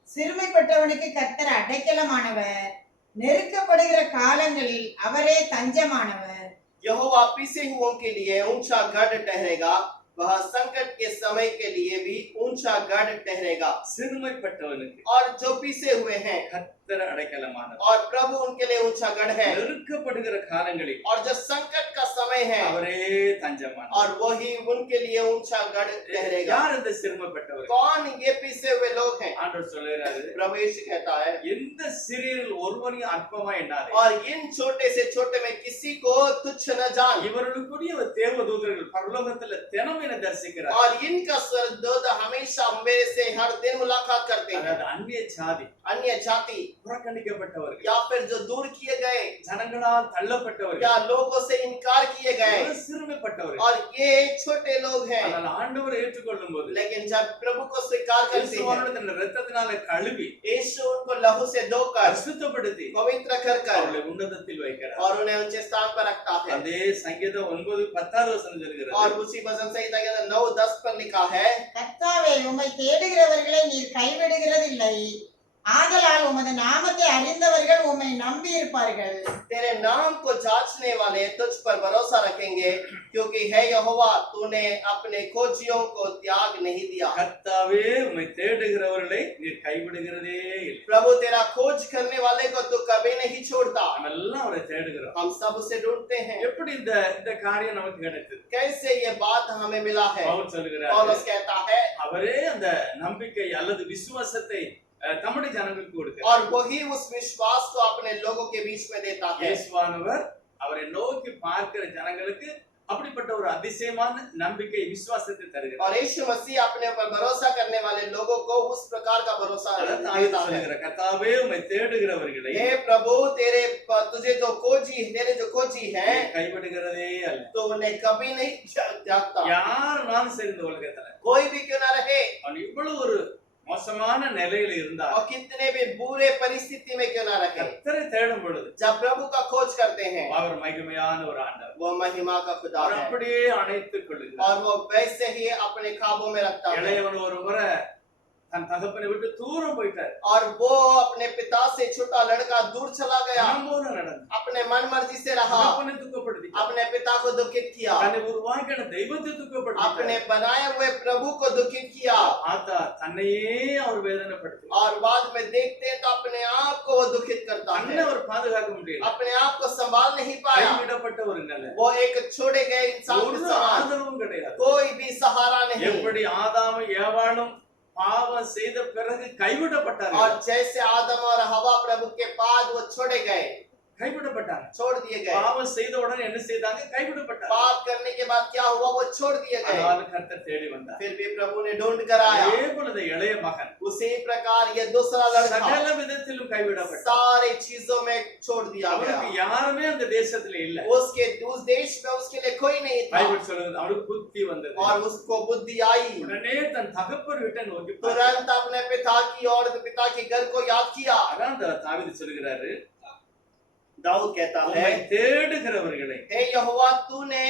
சிறுமைப்பட்டவனுக்கு கர்த்தர் அடைக்கலமானவர், நெருக்கப்படுகிற காலங்களில் அவரே தஞ்சமானவர். यहोवा पीसे हुओं के लिए ऊंचा गढ़ ठहरेगा, वह संकट के समय के लिए भी ऊंचा गढ़ ठहरेगा। சிறுமைப்பட்டவனுக்கு और जो पीसे हुए हैं கர்த்தர் அடைக்கலமானவர். और प्रभु उनके लिए ऊंचा गढ़ है நெருக்கப்படுகிற காலங்களில் और जो संकट का समय है அவரே தஞ்சமானவர். और वही उनके लिए ऊंचा गढ़ ठहरेगा। யார் இந்த சிறுமைப்பட்டவர்? कौन ये पीसे हुए लोग हैं? ஆண்டவர் சொல்லுகிறாரு, प्रभु यीशु कहता है எந்த சிறியரில் ஒருவனையும் அற்பமா எண்ணாதே. और इन छोटे से छोटे में किसी को तुच्छ न जान இவர்களுக்குரிய தேவதூதர்கள் பரலோகத்துல தினமும் என்னை தரிசிக்கிறார். और इनका स्वर्गदूत हमेशा मेरे से हर दिन मुलाकात करते हैं। அதாவது அந்நிய ஜாதி, अन्य जाति புறக்கணிக்கப்பட்டவர்கள், या फिर जो दूर किए गए, ஜனங்களால் தள்ளப்பட்டவர்கள், या लोगों से इनकार किए गए, சிறுமைப்பட்டவர்கள். और ये छोटे लोग हैं। ஆனால் ஆண்டவரை ஏற்றுக்கொள்ளும் போது लेकिन जब प्रभु को स्वीकार करते हैं, இயேசுவானவர் இரத்தத்தினால கழுவி यीशु उनको लहू से धोकर பரிசுத்தப்படுத்தி पवित्र कर कर அவர்களை உன்னதத்தில் வைக்கிறார். और उन्हें ऊंचे स्थान पर रखता है। அதே சங்கீதம் 9:10 சொல்கிறது, और उसी वचन संहिता के अंदर 9:10 पर लिखा है, கர்த்தாவே உம்மை தேடுகிறவர்களை நீர் கைவிடுகிறதில்லை, ஆதலால் உமது நாமத்தை அறிந்தவர்கள் உம்மை நம்பி இருப்பார்கள். तेरे नाम को जांचने वाले तुझ पर भरोसा रखेंगे, क्योंकि है यहोवा तूने अपने खोजियों को त्याग नहीं दिया। கர்த்தாவே உம்மை தேடுகிறவர்களை நீர் கைவிடுகிறதே இல்லை. प्रभु तेरा खोज करने वाले को तू कभी नहीं छोड़ता। நாம் எல்லாம் அவரை தேடுகிறோம். हम सब उसे ढूंढते हैं। எப்படி இந்த காரியம் நமக்கு கிடைத்தது? कैसे ये बात हमें मिला है? பவுல் சொல்கிறார், पौलुस कहता है, அவரே அந்த நம்பிக்கை அல்லது விசுவாசத்தை தம்முடைய ஜனங்களுக்கு கொடுக்கிறார். और वही उस विश्वास को अपने लोगों के बीच में देता है। இயேசுவானவர் அவரை நோக்கி பார்க்கிற ஜனங்களுக்கு அப்படிப்பட்ட ஒரு அதிசயமான நம்பிக்கை விசுவாசத்தை தருகிறார். और यीशु मसीह अपने ऊपर भरोसा करने वाले लोगों को उस प्रकार का भरोसा देता है। கர்த்தாவே உம்மை தேடுகிறவர்களை हे प्रभु तुझे जो खोजी है கைவிடுகிறதே அல்ல. तो उन्हें कभी नहीं त्यागता। யாருனாலும் சரி இந்த உலகத்துல कोई भी क्यों ना रहे, அவன் இவ்வளவு ஒரு மோசமான நிலையில இருந்தா और कितने भी बुरे परिस्थिति में क्यों ना रहे, கர்த்தரை தேடும் பொழுது जब प्रभु का खोज करते हैं, அவர் மகிமையான ஒரு ஆண்டவர். वो महिमा का खुदा அவர் है அப்படியே அணைத்துக் கொள்ளுகிறார். और वो वैसे ही अपने खाबों में रखता है। இளையவன் ஒரு முறை தன் தகப்பனை விட்டு தூரம் போயிட்டார். और वो अपने पिता से छोटा लड़का दूर चला गया, போல நடந்து अपने मन मर्जी से रहा, தகப்பனை துக்கப்படுத்தி अपने पिता को दुखित किया, தன்னை உருவாக்கின தெய்வத்தை துக்கப்படுத்தி अपने बनाए हुए प्रभु को दुखित किया, ஆத்தா தன்னையே அவர் வேதனைப்படுத்தி और बाद में देखते हैं तो अपने आप को वो दुखित करता தன்னை है, அவர் பாதுகாக்க முடியல. अपने आप को संभाल नहीं पाया। கைவிடப்பட்ட ஒரு நிலை, वो एक छोड़े गए इंसान के ஒரு समान, ஆதரவும் கிடையாது. कोई भी सहारा नहीं। எப்படி ஆதாமும் ஏவாளும் பாவம் செய்த பிறகு கைவிடப்பட்டார்கள், और जैसे आदम और हवा प्रभु के बाद वो छोड़े गए, கைவிடப்பட்டாங்க. छोड़ दिए गए, பாவம் செய்த உடனே என்ன செய்தாங்க? கைவிடப்பட்டாங்க. पाप करने के बाद क्या हुआ? वो छोड़ दिए गए। ஆனாலும் கர்த்தர் தேடி வந்தார். फिर भी प्रभु ने ढूंढ कर आया। அதே போல இந்த இளைய மகன் उसी प्रकार ये दूसरा लड़का சகல விதத்திலும் கைவிடப்பட்டார். सारे चीजों में छोड़ दिया அவருக்கு गया। யாருமே அந்த தேசத்துல இல்ல. उस देश में उसके लिए कोई नहीं था, பைபிள் சொல்லுது அவருக்கு புத்தி வந்தது. और उसको बुद्धि आई। உடனே தன் தகப்பன் வீட்டை நோக்கி பார்த்தார். तुरंत अपने पिता की और पिता के घर को याद किया। அதான் அந்த தாவீது சொல்கிறாரு, दाऊद कहता है, உம்மை தேடுகிறவர்களை हे यहोवा तूने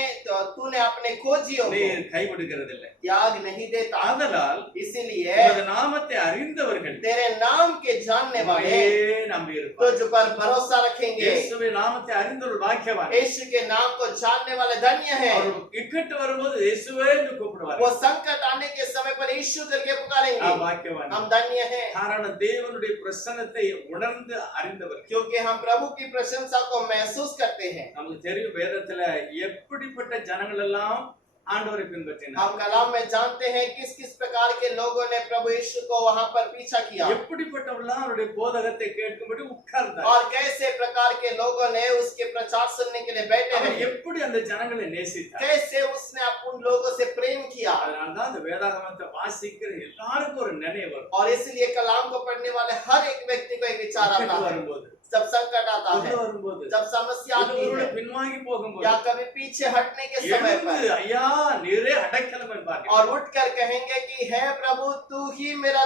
अपने खोजियों को நீர் கைவிடுகிறதில்லை. त्याग नहीं देता। ஆதலால் इसीलिए உமது நாமத்தை அறிந்தவர்கள் तेरे नाम के जानने वाले உம்மையே நம்பியிருப்பார்கள். तुझ पर भरोसा रखेंगे। இயேசுவின் நாமத்தை அறிந்தவர்கள் பாக்கியவான். यीशु के नाम को जानने वाले धन्य हैं। அவர் இக்கட்டு வரும்போது இயேசுவே என்று கூப்பிடுவார். वो संकट आने के समय पर यीशु करके पुकारेंगे। பாக்கியவான். हम धन्य हैं, காரணம் தேவனுடைய பிரசன்னத்தை உணர்ந்து அறிந்தவர். क्योंकि हम प्रभु की प्रशंसा को महसूस करते हैं। நமக்கு தெரியும் வேதத்துல எப்படிப்பட்ட ஜனங்கள் எல்லாம் ஆண்டவரை பின்பற்றினார். हम कलाम में जानते हैं किस किस प्रकार के लोगों ने प्रभु यीशु को वहां पर पीछा किया, எப்படிப்பட்டவர்களாம் அவருடைய போதகத்தை கேட்கும்படி உட்கார்ந்தார். और कैसे प्रकार के लोगों ने उसके प्रचार सुनने के लिए बैठे அவர் रहे, எப்படி அந்த ஜனங்களை நேசித்தார். कैसे उसने उन लोगों से प्रेम किया। அதனாலதான் அந்த வேதாகமத்தை வாசிக்கிற எல்லாருக்கும் ஒரு நினைவு வரும். और इसलिए कलाम को पढ़ने वाले हर एक व्यक्ति को एक विचार आता இக்கட்டு है, வரும்போது, जब संकट आता है, வரும்போது, जब समस्या आती ஒருவேளை है, பின்வாங்கி போகும்போது, या कभी पीछे हटने के समय எழுந்து, पर, ஐயா நீரே அடைக்கலம் என்பார். और उठकर कहेंगे कि हे प्रभु तू ही मेरा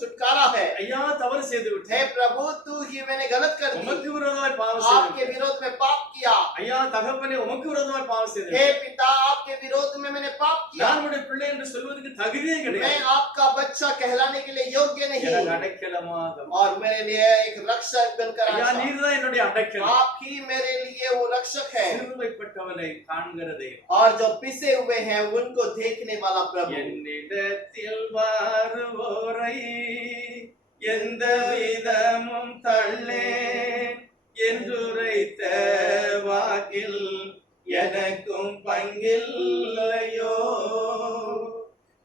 छुटकारा है, ஐயா தவறு செய்து விட்டேன், हे प्रभु तू ही मैंने गलत कर दी, உமக்கு விரோதமாய் பாவம் आपके செய்தேன். विरोध में पाप किया, ஐயா தகப்பனே உமக்கு விரோதமாய் பாவம் हे செய்தேன். पिता आपके विरोध में मैंने पाप किया, நான் உடைய பிள்ளை என்று சொல்வதற்கு தகுதியே मैं கிடையாது. आपका बच्चा कहलाने के लिए योग्य नहीं, எனக்கு அடைக்கலமாக और मेरे लिए एक रक्षक बनकर ஐயா आया। நீர்தான் என்னுடைய அடைக்கலம். आप ही मेरे लिए वो रक्षक है, சிறுமைப்பட்டவனை காண்கிறதே और जो पिसे हुए हैं उनको देखने वाला प्रभु। என்னிடத்தில் வருவோரை எந்த விதமும் தள்ளேன் என்றுரைத்த வாக்கில் எனக்கும் பங்கில்லையோ.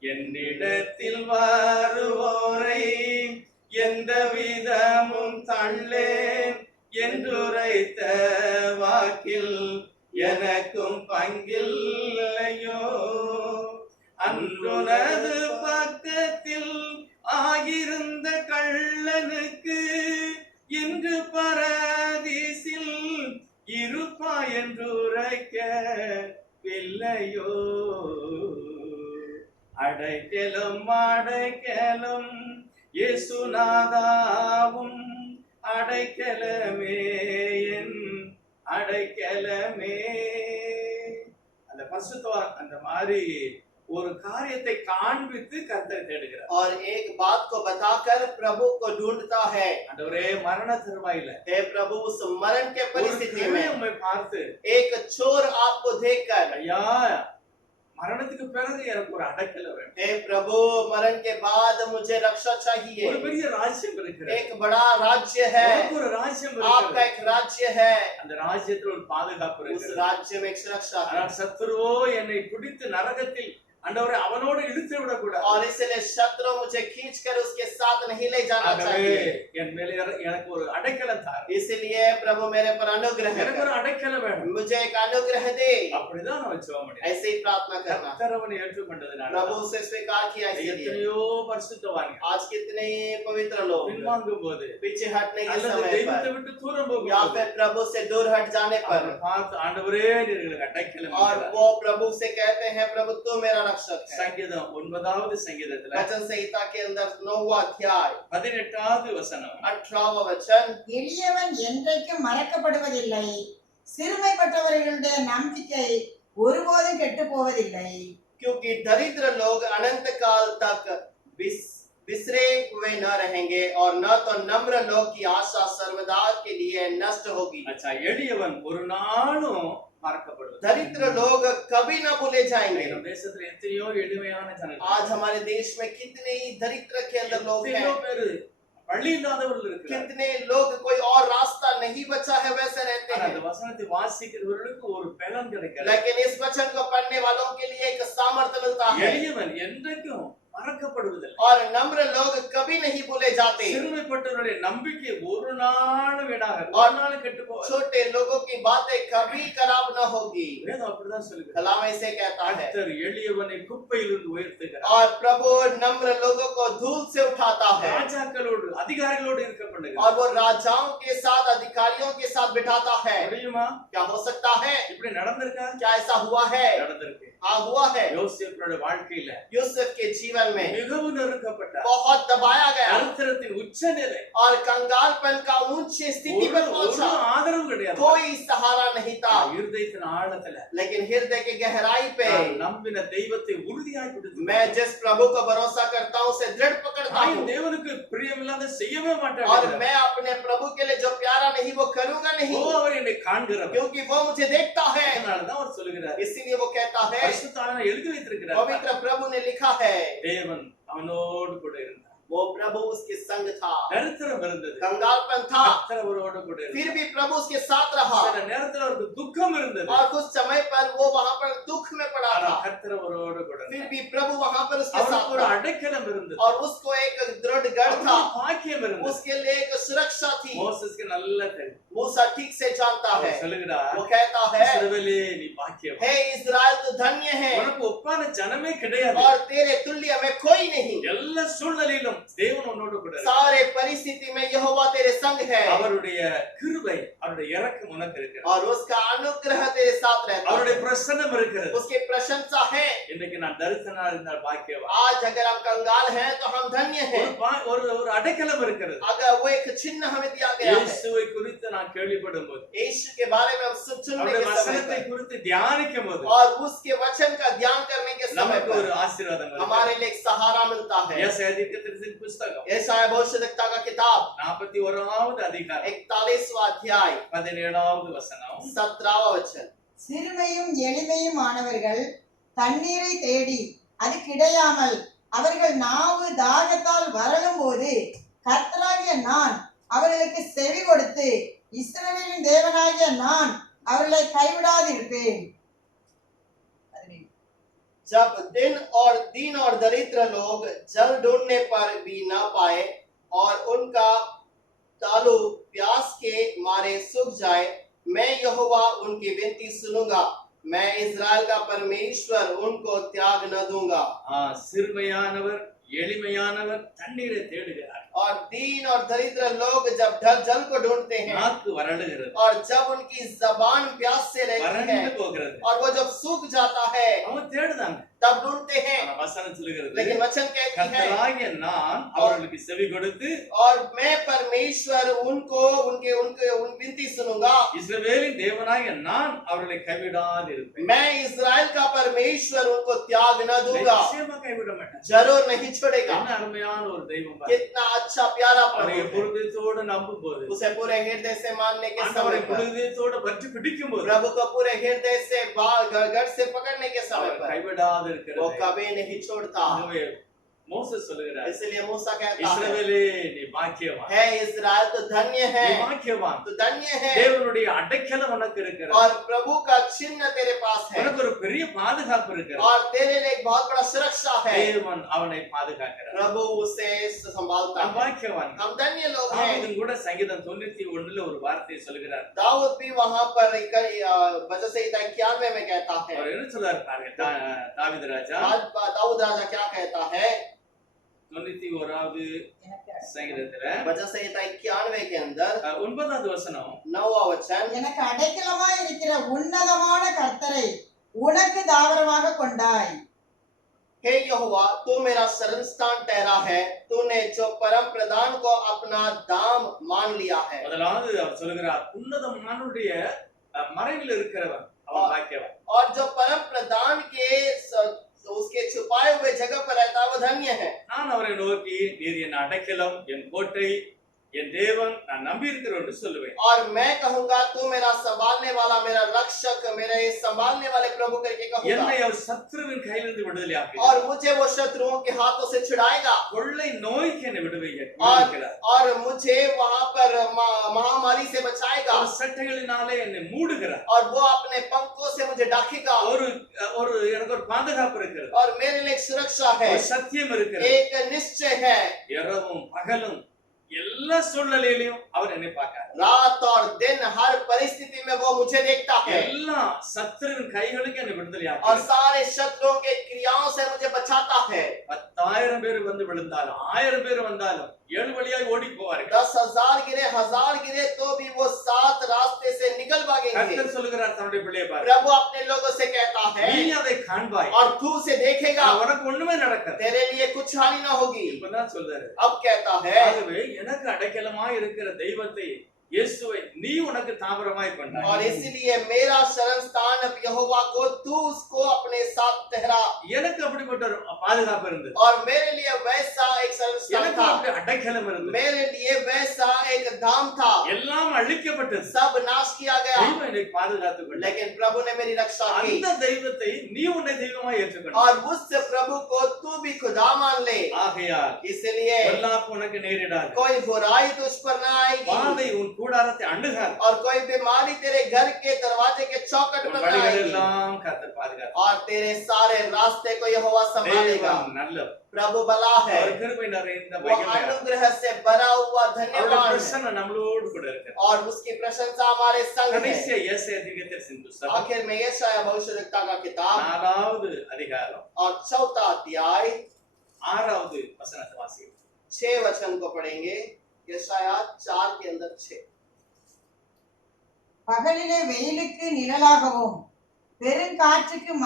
என்னிடத்தில் வருவோரை எந்த விதமும் தள்ளேன் என்றுரைத்த வாக்கில் எனக்கும் பங்கில்லையோ. அன்றுனது பக்கத்தில் ஆகிருந்த கள்ளனுக்கு அடைக்கலம் அடைக்கலம் இயேசுநாதாவும் அடைக்கலமே என் அடைக்கலமே. அந்த பரிசுத்தவான் அந்த மாதிரி ஒரு காரியத்தை காண்பித்து கர்த்தரை தேடுகிறார். और एक बात को बताकर प्रभु को ढूंढता है। ஆண்டவரே மரண தருவாயில हे प्रभु उस मरण के परिस्थिति में உம்மை பார்த்து एक चोर आपको देखकर, ஐயா மரணத்துக்கு பிறகு எனக்கு ஒரு அடைக்கலம் வேணும். हे प्रभु मरण के बाद मुझे रक्षा चाहिए। ஒரு பெரிய ராஜ்யம் இருக்கிறது. एक बड़ा राज्य है, உனக்கு ஒரு ராஜ்யம் आपका இருக்கிறது. एक राज्य है, அந்த ராஜ்யத்தில் ஒரு பாதுகாப்பு उस இருக்கிறது. राज्य में एक सुरक्षा है। ஆனால் சத்துருவோ என்னை பிடித்து நரகத்தில் ஆண்டவரே அவனோடு இழுத்து விடக்கூடாது. और इसलिए शत्रु मुझे खींचकर उसके साथ नहीं ले जाना ஆகவே चाहिए। என் மேலே எனக்கு ஒரு அடைக்கலம் தார். इसलिए प्रभु मेरे पर अनुग्रह எனக்கு कर, ஒரு அடைக்கலம் வேணும். मुझे एक अनुग्रह दे। அப்படிதான் நம்ம ஜெபம் பண்ணணும். ऐसे ही प्रार्थना करना। கர்த்தர் அவனை ஏற்றுக்கொண்டதுனால प्रभु से स्वीकार किया, इसलिए எத்தனையோ பரிசுத்தவான்கள் आज कितने पवित्र लोग பின்வாங்கும் போது पीछे हटने के அல்லது समय தெய்வத்தை पर விட்டு தூரம் போகும் या போது फिर प्रभु से दूर हट जाने पर, அவரை பார்த்து ஆண்டவரே நீர் எங்களுக்கு அடைக்கலம் और என்கிறார். वो प्रभु से कहते हैं प्रभु तू मेरा रक्षक है। சங்கீதம் 9வது சங்கீதத்துல वचन संहिता के अंदर 9वां अध्याय 18வது வசனம் 18वां वचन, எளியவன் என்றைக்கும் மறக்கப்படுவதில்லை, சிறுமைப்பட்டவர்களுடைய நம்பிக்கை ஒருபோதும் கெட்டு போவதில்லை. क्योंकि दरिद्र लोग अनंत काल तक बिसरे हुए न रहेंगे और न तो नम्र लोग की आशा सर्वदा के लिए नष्ट होगी। अच्छा எளியவன் ஒரு நாளும் மறக்கப்படுவது. दरिद्र लोग कभी न भूले जाएंगे। நம்ம தேசத்துல எத்தனையோ எளிமையான ஜனங்கள், आज हमारे देश में कितने ही दरिद्र के अंदर लोग எத்தனையோ हैं, பேரு வழி இல்லாதவர்கள் இருக்கிறார்கள். कितने लोग कोई और रास्ता नहीं बचा है वैसे रहते ஆனா அந்த हैं। வசனத்தை வாசிக்கிறவர்களுக்கு ஒரு பலன் கிடைக்கிறது. लेकिन इस वचन को पढ़ने वालों के लिए एक सामर्थ्य मिलता है, எளியவன் என்றைக்கும் மறக்கப்படுவதில்லை. और नम्र लोग कभी नहीं भूले जाते। சிறுமைப்பட்டவருடைய நம்பிக்கை ஒரு நாளும் வீணாக ஒரு நாளும் கெட்டு போகாது. छोटे लोगों की बातें कभी खराब न होगी। வேதம் அப்படிதான் சொல்லுகிறது. कलाम ऐसे कहता है, கர்த்தர் எளியவனை குப்பையிலிருந்து உயர்த்துகிறார். और प्रभु नम्र लोगों को धूल से उठाता है, ராஜாக்களோடு அதிகாரிகளோடு இருக்க பண்ணுகிறார். और वो राजाओं के साथ अधिकारियों के साथ बिठाता है। முடியுமா? क्या हो सकता है? இப்படி நடந்திருக்கா? क्या ऐसा हुआ है? நடந்திருக்கு. हाँ हुआ है। யோசேப்புடைய வாழ்க்கையில यूसुफ के जीवन में மிகவும் நெருக்கப்பட்டார். बहुत दबाया गया, தரித்திரத்தின் உச்ச நிலை. और कंगालपन का ऊंची स्थिति पर ஒரு पहुंचा। ஆதரவு கிடையாது. कोई सहारा नहीं था, இருதயத்தின் ஆழத்துல लेकिन हृदय की गहराई पे நான் நம்பின தெய்வத்தை உறுதியாய் பிடித்து मैं जिस प्रभु को भरोसा करता हूँ उसे दृढ़ पकड़ता நான் हूँ, தேவனுக்கு பிரியமில்லாத செய்யவே மாட்டேன். और मैं अपने प्रभु के लिए जो प्यारा नहीं वो करूंगा ஓ नहीं, அவர் என்னை காண்கிறவர். क्योंकि वो मुझे देखता है। அதனாலதான் அவர் சொல்லுகிறார். इसीलिए वो कहता है, பரிசுத்த ஆவியானவர் எழுதி வைத்திருக்கிறார். पवित्र प्रभु ने लिखा है, தேவன் அவனோடு கூட இருந்தார். वो प्रभु उसके संग था, தரித்திரம் இருந்தது, कंगालपन था, கர்த்தர் அவரோடு கூட இருந்தார். फिर भी प्रभु उसके साथ रहा, சில நேரத்துல அவருக்கு துக்கம் இருந்தது, और कुछ समय पर वो वहां पर दुख में पड़ा ஆனா था, கர்த்தர் அவரோடு கூட फिर இருந்தார். भी प्रभु वहां पर उसके साथ அவருக்கு ஒரு था, அடைக்கலம் இருந்தது, और उसको एक दृढ़ गढ़ அவருக்கு था, ஒரு பாக்கியம் இருந்தது. उसके लिए एक सुरक्षा थी। மோசேஸ்க்கு நல்லா தெரியும். मूसा ठीक से जानता है, அவர் சொல்லுகிறார், वो कहता है, இஸ்ரவேலே நீ பாக்கியவான், हे इस्राएल तू धन्य है, உனக்கு ஒப்பான ஜனமே கிடையாது. और तेरे तुल्य में कोई नहीं। எல்லா சூழ்நிலையிலும் தேவன் உன்னோடு கூட இருக்கிறார். सारे परिस्थिति में यहोवा तेरे संग है, அவருடைய கிருபை, அவருடைய இரக்கம் உனக்கு இருக்கிறது, और उसका अनुग्रह तेरे साथ रहता அவருடைய है, பிரசன்னம் இருக்கிறது. उसकी प्रशंसा है। இன்னைக்கு நான் தரிசனா இருந்தால் பாக்கியவான். आज अगर हम कंगाल हैं तो हम धन्य हैं, ஒரு அடைக்கலம் இருக்கிறது. अगर वो एक चिन्ह हमें दिया गया है। இயேசுவை குறித்து நான் கேள்விப்படும் போது, यीशु के बारे में हम सुनने அவருடைய के समय வசனத்தை पर, குறித்து தியானிக்கும் போது और उसके वचन का ध्यान करने के समय நமக்கு पर ஒரு ஆசீர்வாதம் இருக்கிறது. हमारे लिए एक सहारा मिलता है। यशायाह தீர்க்கதரிசியின் புஸ்தகம் यशायाह भविष्यद्वक्ता का किताब 41வது அதிகாரம் 41वां अध्याय 17வது வசனம். 17वां वचन, சிறுமையும் எளிமையும் ஆனவர்கள் தண்ணீரை தேடி அது கிடையாமல் அவர்கள் நாவு தாகத்தால் வரலும் போது கர்த்தராகிய நான் அவர்களுக்கு செவி கொடுத்து இஸ்ரவேலின் தேவனாகிய நான் அவர்களை கைவிடாதிருப்பேன். जब दिन और दरिद्र लोग जल ढूंढने पर भी न पाए और उनका तालू प्यास के मारे सूख जाए, मैं यहोवा उनकी विनती सुनूंगा, मैं इस्राएल का परमेश्वर उनको त्याग न दूंगा। சிறுமையானவர் எளிமையானவர் தண்ணீரை தேடுகிறார். और दीन और दरिद्र लोग जब जल को ढूंढते हैं நாக்கு வறண்டுகிறது, और जब उनकी जबान प्यास से रहती வறண்டு है போகிறது. और वो जब सूख जाता है அவங்க தேடுதாங்க. तब ढूंढते हैं, ஆனா வசனம் சொல்லுகிறது, लेकिन वचन कहती है கர்த்தராகிய நான் அவர்களுக்கு செவி கொடுத்து और मैं परमेश्वर उनको उनके उनके उन विनती सुनूंगा। இஸ்ரவேலின் தேவனாகிய நான் அவர்களை கைவிடாதிருப்பேன். मैं इस्राएल का परमेश्वर उनको त्याग न दूंगा, நிச்சயமா கைவிட மாட்டேன். जरूर नहीं छोड़ेगा। என்ன அருமையான ஒரு தெய்வம் பாருங்க. कितना अच्छा प्यारा அவரை प्रभु है। பொருத்தத்தோடு நம்பும் போது, उसे पूरे हृदय से मानने के ஆண்டவரை समय पर, பொருத்தத்தோடு பற்றி பிடிக்கும் போது, प्रभु को पूरे हृदय से गढ़ से पकड़ने के समय அவர் पर கைவிடாது वो இருக்கிறது. कभी नहीं छोड़ता। ஆகவே மோசேஸ் சொல்லுகிறார், इसलिए मूसा कहता है, இஸ்ரவேலே நீ பாக்கியவான், है इस्राएल तो धन्य है, நீ பாக்கியவான். तो धन्य है தேவனுடைய அடைக்கலம் உனக்கு இருக்கிறது. और प्रभु का चिन्ह तेरे पास है உனக்கு ஒரு பெரிய பாதுகாப்பு இருக்கிறது. और तेरे लिए एक बहुत बड़ा सुरक्षा है। தேவன் அவனை பாதுகாக்கிறார். प्रभु उसे संभालता நாம் है। பாக்கியவான். हम धन्य लोग हैं। தாவீதும் கூட சங்கீதம் 91 ஒரு வார்த்தையை சொல்கிறார். दाऊद भी वहां पर वजह से 91 में कहता है, அவர் என்ன சொல்றாரு பாருங்க. தாவீது ராஜா दाऊद राजा क्या कहता है 91வது சங்கீதத்துல वजह से 91 के अंदर 9வது வசனம், 9वां वचन, எனக்கு அடைக்கலமாய் இருக்கிற உன்னதமான கர்த்தரை உனக்கு தாவரமாக கொண்டாய். हे यहोवा तू मेरा शरण स्थान ठहरा है, तूने जो परम प्रधान को अपना दाम मान लिया है। முதலாவது அவர் சொல்கிறார், உன்னதமானுடைய மறைவில் இருக்கிறவன் அவன் பாக்கியவான். और जो परम प्रधान के उसके छुपाए हुए जगह पर रहता है वो धन्य है। நான் அவரை நோக்கி, நீர் என் அடைக்கலம், என் கோட்டை, என் தேவன், நான் நம்பி இருக்கிறேன் என்று சொல்லுவேன். और मैं कहूंगा तू मेरा संभालने वाला, मेरा रक्षक, मेरे संभालने वाले प्रभु करके कहूंगा। என்னை அவர் சத்துருவின் கையிலிருந்து விடுதலையாக்குகிறார். और मुझे वो शत्रुओं के हाथों से छुड़ाएगा கொள்ளை நோய்க்கு என்னை விடுவிக்கிறார். और मुझे वहां पर महामारी से बचाएगा அவர் சட்டைகளினாலே என்னை மூடுகிறார். और वो अपने पंखों से मुझे ढकेगा ஒரு எனக்கு ஒரு பாதுகாப்பு இருக்கிறது. और मेरे लिए एक सुरक्षा है, ஒரு சத்தியம் இருக்கிறது. एक निश्चय है। இரவும் பகலும் எல்லா சூழ்நிலையிலும் அவர் என்னை பார்க்கிறார். रात और दिन हर परिस्थिति में वो मुझे देखता है எல்லா சத்துருவின் கைகளுக்கு என்னை और விடுதலையாக்குகிறார். सारे शत्रुओं के क्रियाओं से मुझे बचाता है। 10,000 பேர் வந்து விழுந்தாலும் 1000 பேர் வந்தாலும் 7 வழியாய் ஓடி போவார்கள். 10,000 गिरे, 1000 गिरे तो भी वो 7 रास्ते से निकल भागेंगे। கர்த்தர் சொல்லுகிறார் தன்னுடைய பிள்ளையை பாரு, प्रभु अपने लोगों से कहता है நீ அதை காண்பாய், और तू उसे देखेगा, உனக்கு ஒண்ணுமே நடக்காது. तेरे लिए कुछ हानि न होगी। இப்பதான் சொல்றாரு. अब कहता है ஆகவே எனக்கு அடைக்கலமாய் இருக்கிற தெய்வத்தை, இயேசுவை நீ உனக்கு தாவரமாய் கொண்டாய். और इसलिए मेरा शरण स्थान यहोवा को तू उसको अपने साथ ठहरा। எனக்கு அப்படிப்பட்ட ஒரு பாதுகாப்பு இருந்தது. और मेरे लिए वैसा एक शरण स्थान எனக்கு था, அப்படி அடைக்கலம் இருந்தது. मेरे लिए वैसा एक धाम था। எல்லாம் அழிக்கப்பட்டது. सब नाश किया गया, தெய்வம் என்னை பாதுகாத்துக் கொண்டார். लेकिन प्रभु ने मेरी रक्षा की। அந்த தெய்வத்தை நீ உன்னை தெய்வமாய் ஏற்றுக்கொண்டாய். और उस प्रभु को तू भी खुदा मान ले। ஆகையால் इसलिए பொல்லாப்பு உனக்கு நேரிடாது. कोई बुराई तुझ पर न आएगी வாதை உன் கூடாரத்தை அண்டுகாது. और कोई बीमारी तेरे घर के दरवाजे के चौखट உன் पर न வழிகள் आएगी। எல்லாம் கர்த்தர் பாதுகாத்தார். और तेरे सारे रास्ते को यहोवा संभालेगा। தேவன் நல்லவர். प्रभु भला है, அவர் கிருபை நிறைந்த वो மகிமையானவர். अनुग्रह से भरा हुआ அவருடைய धन्यवान है பிரசன்னம் நம்மளோடு கூட இருக்கிறது. और उसकी प्रशंसा हमारे संग है। கடைசியா ஏசாயா தீர்க்கதரிசியின் புத்தகம் आखिर में यशायाह भविष्यद्वक्ता का किताब 4வது அதிகாரம் और 4था अध्याय 6வது வசனத்தை வாசிக்கிறோம். 6 वचन को पढ़ेंगे। यशायाह 4 के अंदर 6। பகலிலே வெயிலுக்கு நிழலாகவும் பெருங்காற்றுக்கும்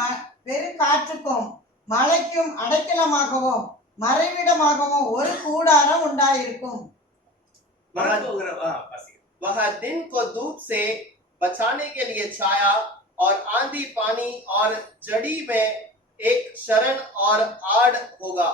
மழைக்கும் அடைக்கலமாகவும் மறைவிடமாகவும் ஒரு கூடாரம் உண்டாயிருக்கும். वह दिन को धूप से बचाने के लिए छाया और आंधी पानी और जड़ी में एक शरण और आड़ होगा।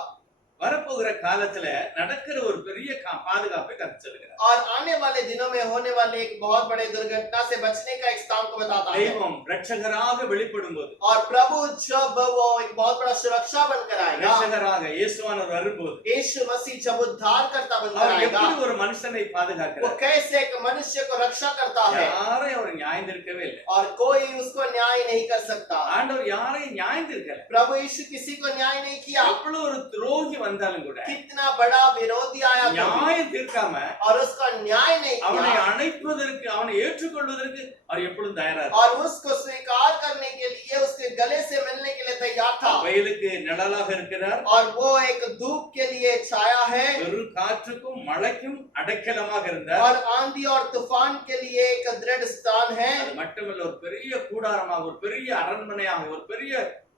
வரப்போகிற காலத்துல நடக்கிற ஒரு பெரிய பாதுகாப்பை கர்த்தர் சொல்கிறார். और आने वाले दिनों में होने वाले एक बहुत बड़े दुर्घटना से बचने का एक स्थान को बताता है। தெய்வம் ரட்சகராக வெளிப்படும்போது, और प्रभु जब वो एक बहुत बड़ा सुरक्षा बनकर आएगा, ரட்சகராக இயேசுவானவர் வரும்போது यीशु मसीह जब उद्धार करता बनकर அவர் आएगा, எப்படி ஒரு மனுஷனை वो பாதுகாக்கிறார்? कैसे एक मनुष्य को रक्षा करता है யாரையும் அவர் நியாயந்திருக்கவே இல்லை. और कोई उसको न्याय नहीं कर सकता। ஆண்டவர் யாரையும் நியாயந்திருக்கல. प्रभु यीशु किसी को न्याय नहीं किया। எவ்வளவு ஒரு துரோகி வந்தாலும் கூட कितना बड़ा विरोधी आया तो நியாயம் தீர்க்காம और उसका न्याय नहीं அவனை किया அணைப்பதற்கு, அவனை ஏற்றுக்கொள்வதற்கு அவர் எப்பொழுதும் தயாரா और उसको स्वीकार करने के लिए, उसके गले से मिलने के लिए तैयार था வெயிலுக்கு நிழலாக இருக்கிறார், और वो एक धूप के लिए छाया है வெறும் காற்றுக்கும் மழைக்கும் அடைக்கலமாக இருந்தார். और आंधी और तूफान के लिए एक दृढ़ स्थान है அது மட்டுமல்ல, ஒரு பெரிய கூடாரமாக, ஒரு பெரிய அரண்மனையாக, ஒரு பெரிய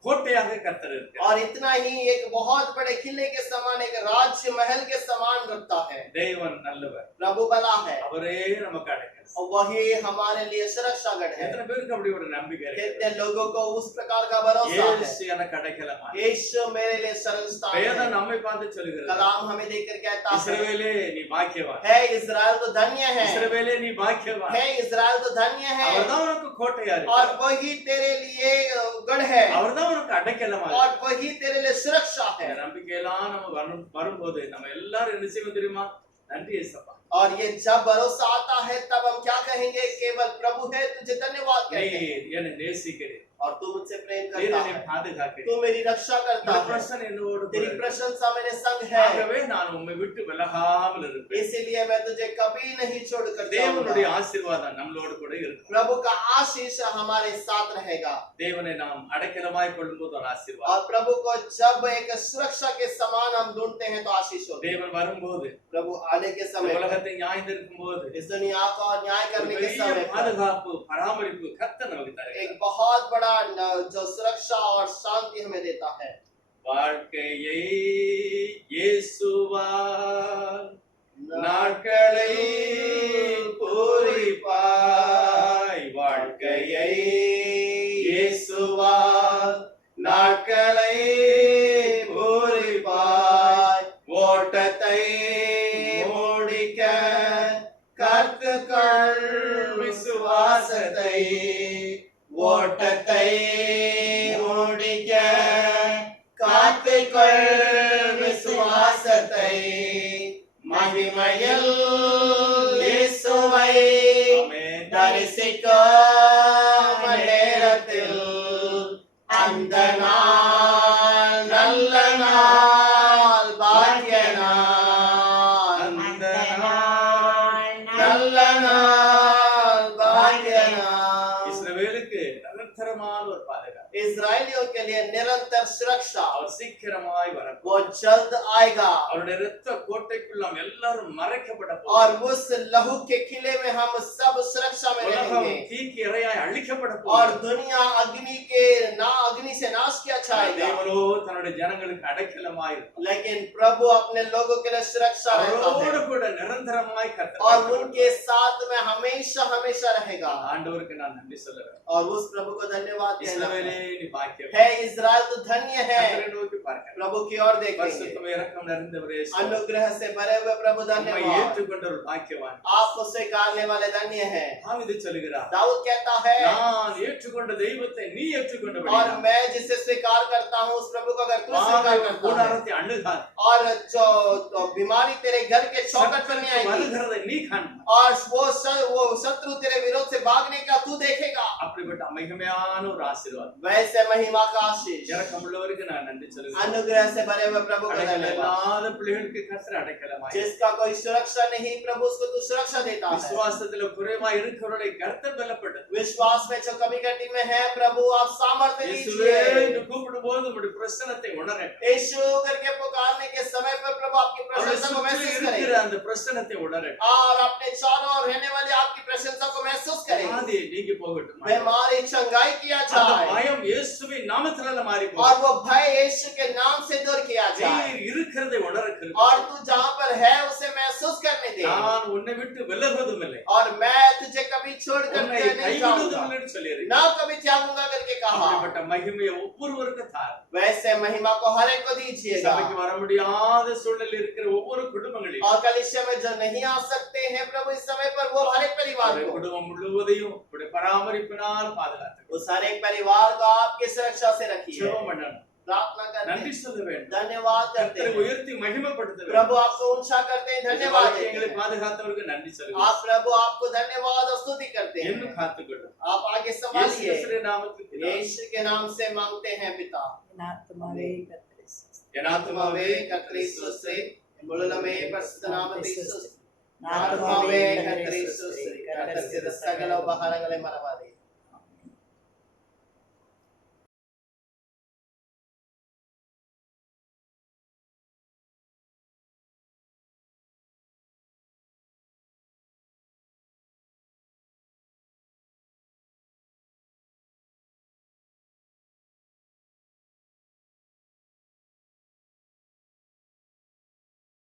கோட்டையாக கர்த்தர் இருக்கிறார். और इतना ही एक बहुत बड़े किले के समान एक राज्य महल के समान रखता है। தேவன் நல்லவர், प्रभु भला है அவரே நமக்கு அடைக்கலம். और वही हमारे लिए सुरक्षागढ़ है। எத்தனை பேருக்கு அப்படி ஒரு நம்பிக்கை இருக்கு? कितने लोगों को उस प्रकार का भरोसा है, இயேசு எனக்கு அடைக்கலமா. यीशु मेरे लिए शरण स्थान வேதம் है। நம்மை பார்த்து சொல்கிறது, कलाम हमें देखकर कहता है, இஸ்ரவேலே நீ பாக்கியவான், है इज़राइल तो धन्य है, இஸ்ரவேலே நீ பாக்கியவான். है इज़राइल तो धन्य है, அவர்தான் உனக்கு கோட்டையா और இருக்கிறார், वही तेरे लिए गढ़ है, அவர்தான் உனக்கு அடைக்கலமா और இருக்கிறார். वही तेरे लिए सुरक्षा है। இந்த நம்பிக்கையெல்லாம் நம்ம வரும்போது நம்ம எல்லாரும் என்ன செய்வோம் தெரியுமா? நன்றி ஏசப்பா, और ये जब भरोसा आता है तब हम क्या कहेंगे? केवल प्रभु है, तुझे धन्यवाद कहेंगे, நீர் என்னை நேசிக்கிறீர், और तू मुझसे प्रेम நீர் करता என்னை है, பாதுகாக்கிறீர், तू मेरी रक्षा करता உம்முடைய है, பிரசன்னம் என்னோடு கூட तेरी இருக்கிறது. प्रशंसा मेरे संग है, ஆகவே நான் உம்மை விட்டு விலகாமல் இருப்பேன். इसीलिए मैं तुझे कभी नहीं छोड़कर தேவனுடைய जाऊंगा। ஆசீர்வாதம் நம்மளோடு கூட இருக்கும். प्रभु का आशीष हमारे साथ रहेगा, தேவனை நாம் அடைக்கலமாய் கொள்ளும்போது ஒரு ஆசீர்வாதம். और प्रभु को जब एक सुरक्षा के समान हम ढूंढते हैं तो आशीष होती है। தேவன் வரும்போது, प्रभु आने के இந்த समय पर, உலகத்தை நியாயந்திருக்கும் போது, इस दुनिया को न्याय ஒரு करने के பெரிய समय पर பாதுகாப்பு பராமரிப்பு கர்த்தர் நமக்கு தருகிறார். एक बहुत बड़ा जो सुरक्षा और शांति हमें देता है। வாழ்க்கையை இயேசுவால் நாட்களை பூரிப்பாய், வாழ்க்கையை இயேசுவால் நாட்களை பூரிப்பாய், ஓட்டத்தை முடிக்க கற்றுக்கொள் விசுவாசத்தை, ஓட்டத்தை முடிக்க காத்துக்கொள் விசுவாசத்தை, மகிமையில் இயேசுவை தரிசிக்கும் நேரத்தில் அந்த நாள் நல்ல நாள், பாக்கிய நாள், அந்த நாள் நல்ல நாள், பாக்கிய நாள்। இஸ்ரவேலுக்கு நிரந்தரமான ஒரு பாதுகாப்பு, इस्राएलियों के लिए निरंतर सुरक्षा, அவர் சீக்கிரமாய் வர, वो जल्द आएगा, அவருடைய இரத்த கோட்டைக்குள் நாம் எல்லாரும் மறைக்கப்பட और போகிறோம். उस लहू के किले में हम सब सुरक्षा में உலகம் रहेंगे, தீக்கு இரையாய் அழிக்கப்பட और போகிறோம். दुनिया अग्नि से नाश किया जाएगा। தேவனோ தன்னுடைய ஜனங்களுக்கு அடைக்கலமாய் இருப்பார். लेकिन प्रभु अपने लोगों के लिए सुरक्षा रहता அவரோடு है, கூட நிரந்தரமாய் கர்த்தர் और வைக்கப்பட்டார். उनके साथ में हमेशा हमेशा रहेगा, ஆண்டவருக்கு நான் நன்றி சொல்லுவேன். और उस प्रभु को धन्यवाद देना இஸ்ரவேலே நீ பாக்கியவான். है। इज़राइल तो धन्य है, கர்த்தரை நோக்கி பார்க்கிறேன். प्रभु की ओर देखेंगे, பரிசுத்தம் இரக்கம் நிறைந்தவரே, अनुग्रह से भरे हुए प्रभु உம்மை धन्यवाद, ஏற்றுக்கொண்டவர் பாக்கியவான். आपको स्वीकारने वाले धन्य है। தாவீது சொல்லுகிறார், दाऊद कहता है, நான் ஏற்றுக்கொண்ட தெய்வத்தை நீ और ஏற்றுக்கொண்டபடியால் मैं जिसे स्वीकार करता हूँ उस प्रभु को अगर तू स्वीकार வானவர் करता है, கூடாரத்தை அணுகாது, और जो तो बीमारी तेरे घर के चौखट पर नहीं आएगी, வருகிறதை நீ காண்பாய். और वो शत्रु तेरे विरोध से भागने का तू देखेगा। அப்படிப்பட்ட மகிமையான ஒரு ஆசீர்வாதம். वैसे महिमा का आशीष, இரக்கமுள்ளவருக்கு நான் நன்றி சொல்லுகிறேன். अनुग्रह से भरे हुए प्रभु को அடைக்கலம் धन्यवाद। இல்லாத பிள்ளைகளுக்கு கர்த்தர் அடைக்கலமாய், जिसका कोई सुरक्षा नहीं, प्रभु उसको तू सुरक्षा देता है। விசுவாசத்துல குறைவாய் இருக்கிறவருடைய கர்த்தர் பலப்படுத்து. विश्वास में जो कमी कटी में है, प्रभु आप सामर्थ्य இயேசுவே दीजिए। என்று கூப்பிடும்போது உம்முடைய பிரசன்னத்தை உணரட்டும். यीशु करके पुकारने के समय पर प्रभु आपकी அவருடைய प्रशंसा को சுற்றி महसूस இருக்கிற करें, அந்த பிரசன்னத்தை உணரட்டும். और अपने चारों ओर रहने वाले आपकी प्रशंसा को महसूस करें। வியாதி நீங்கி போகட்டும். बीमारी चंगाई किया அந்த जाए, பயம் இயேசுவின் நாமத்தினால மாறி और போகும். वो भय यीशु के नाम से दूर किया जाए, நீர் இருக்கிறதை உணர கிருபை. और तू जहाँ पर है उसे महसूस करने दे, நான் உன்னை விட்டு விலகுவதும் இல்லை, और मैं तुझे कभी छोड़कर உன்னை नहीं जाऊंगा, கைவிடுவதும் இல்லைன்னு சொல்லியிருக்கிறேன். ना कभी त्यागूंगा करके कहा। அப்படிப்பட்ட மகிமையை ஒவ்வொருவருக்கும் தார். वैसे महिमा को हर एक को दीजिएगा, சபைக்கு வர முடியாத சூழ்நிலையில் இருக்கிற ஒவ்வொரு குடும்பங்களிலும் और कलीसिया में जो नहीं आ सकते हैं प्रभु इस समय पर, वो हर एक परिवार உடைய को, குடும்பம் முழுவதையும் உடைய பராமரிப்பினால் பாதுகாத்து उस हर एक परिवार को आपकी सुरक्षा से रखिए। ஜெபம் பண்ணணும். प्रार्थना நன்றி करते, சொல்ல வேண்டும். धन्यवाद करते கர்த்தரை हैं, உயர்த்தி மகிமைப்படுத்த வேண்டும். प्रभु आपको ऊंचा करते हैं, धन्यवाद देते எங்களை हैं। பாதுகாத்தவருக்கு நன்றி சொல்லுங்கள். आप प्रभु आपको धन्यवाद और स्तुति करते हैं। இன்னும் காத்துக்கொள்ளும். आप आगे இயேசு संभालिए, கிறிஸ்துவின் நாமத்தில் பிதாவே. यीशु के नाम से मांगते हैं पिता। என் ஆத்துமாவே आत्मावे कर्तृत्व से, मुलुलमे परिशुद्धनामते स्तुति, आत्मावे कर्तृत्व से, कर्तृत्व सगल उपहारங்களை மறவாதே।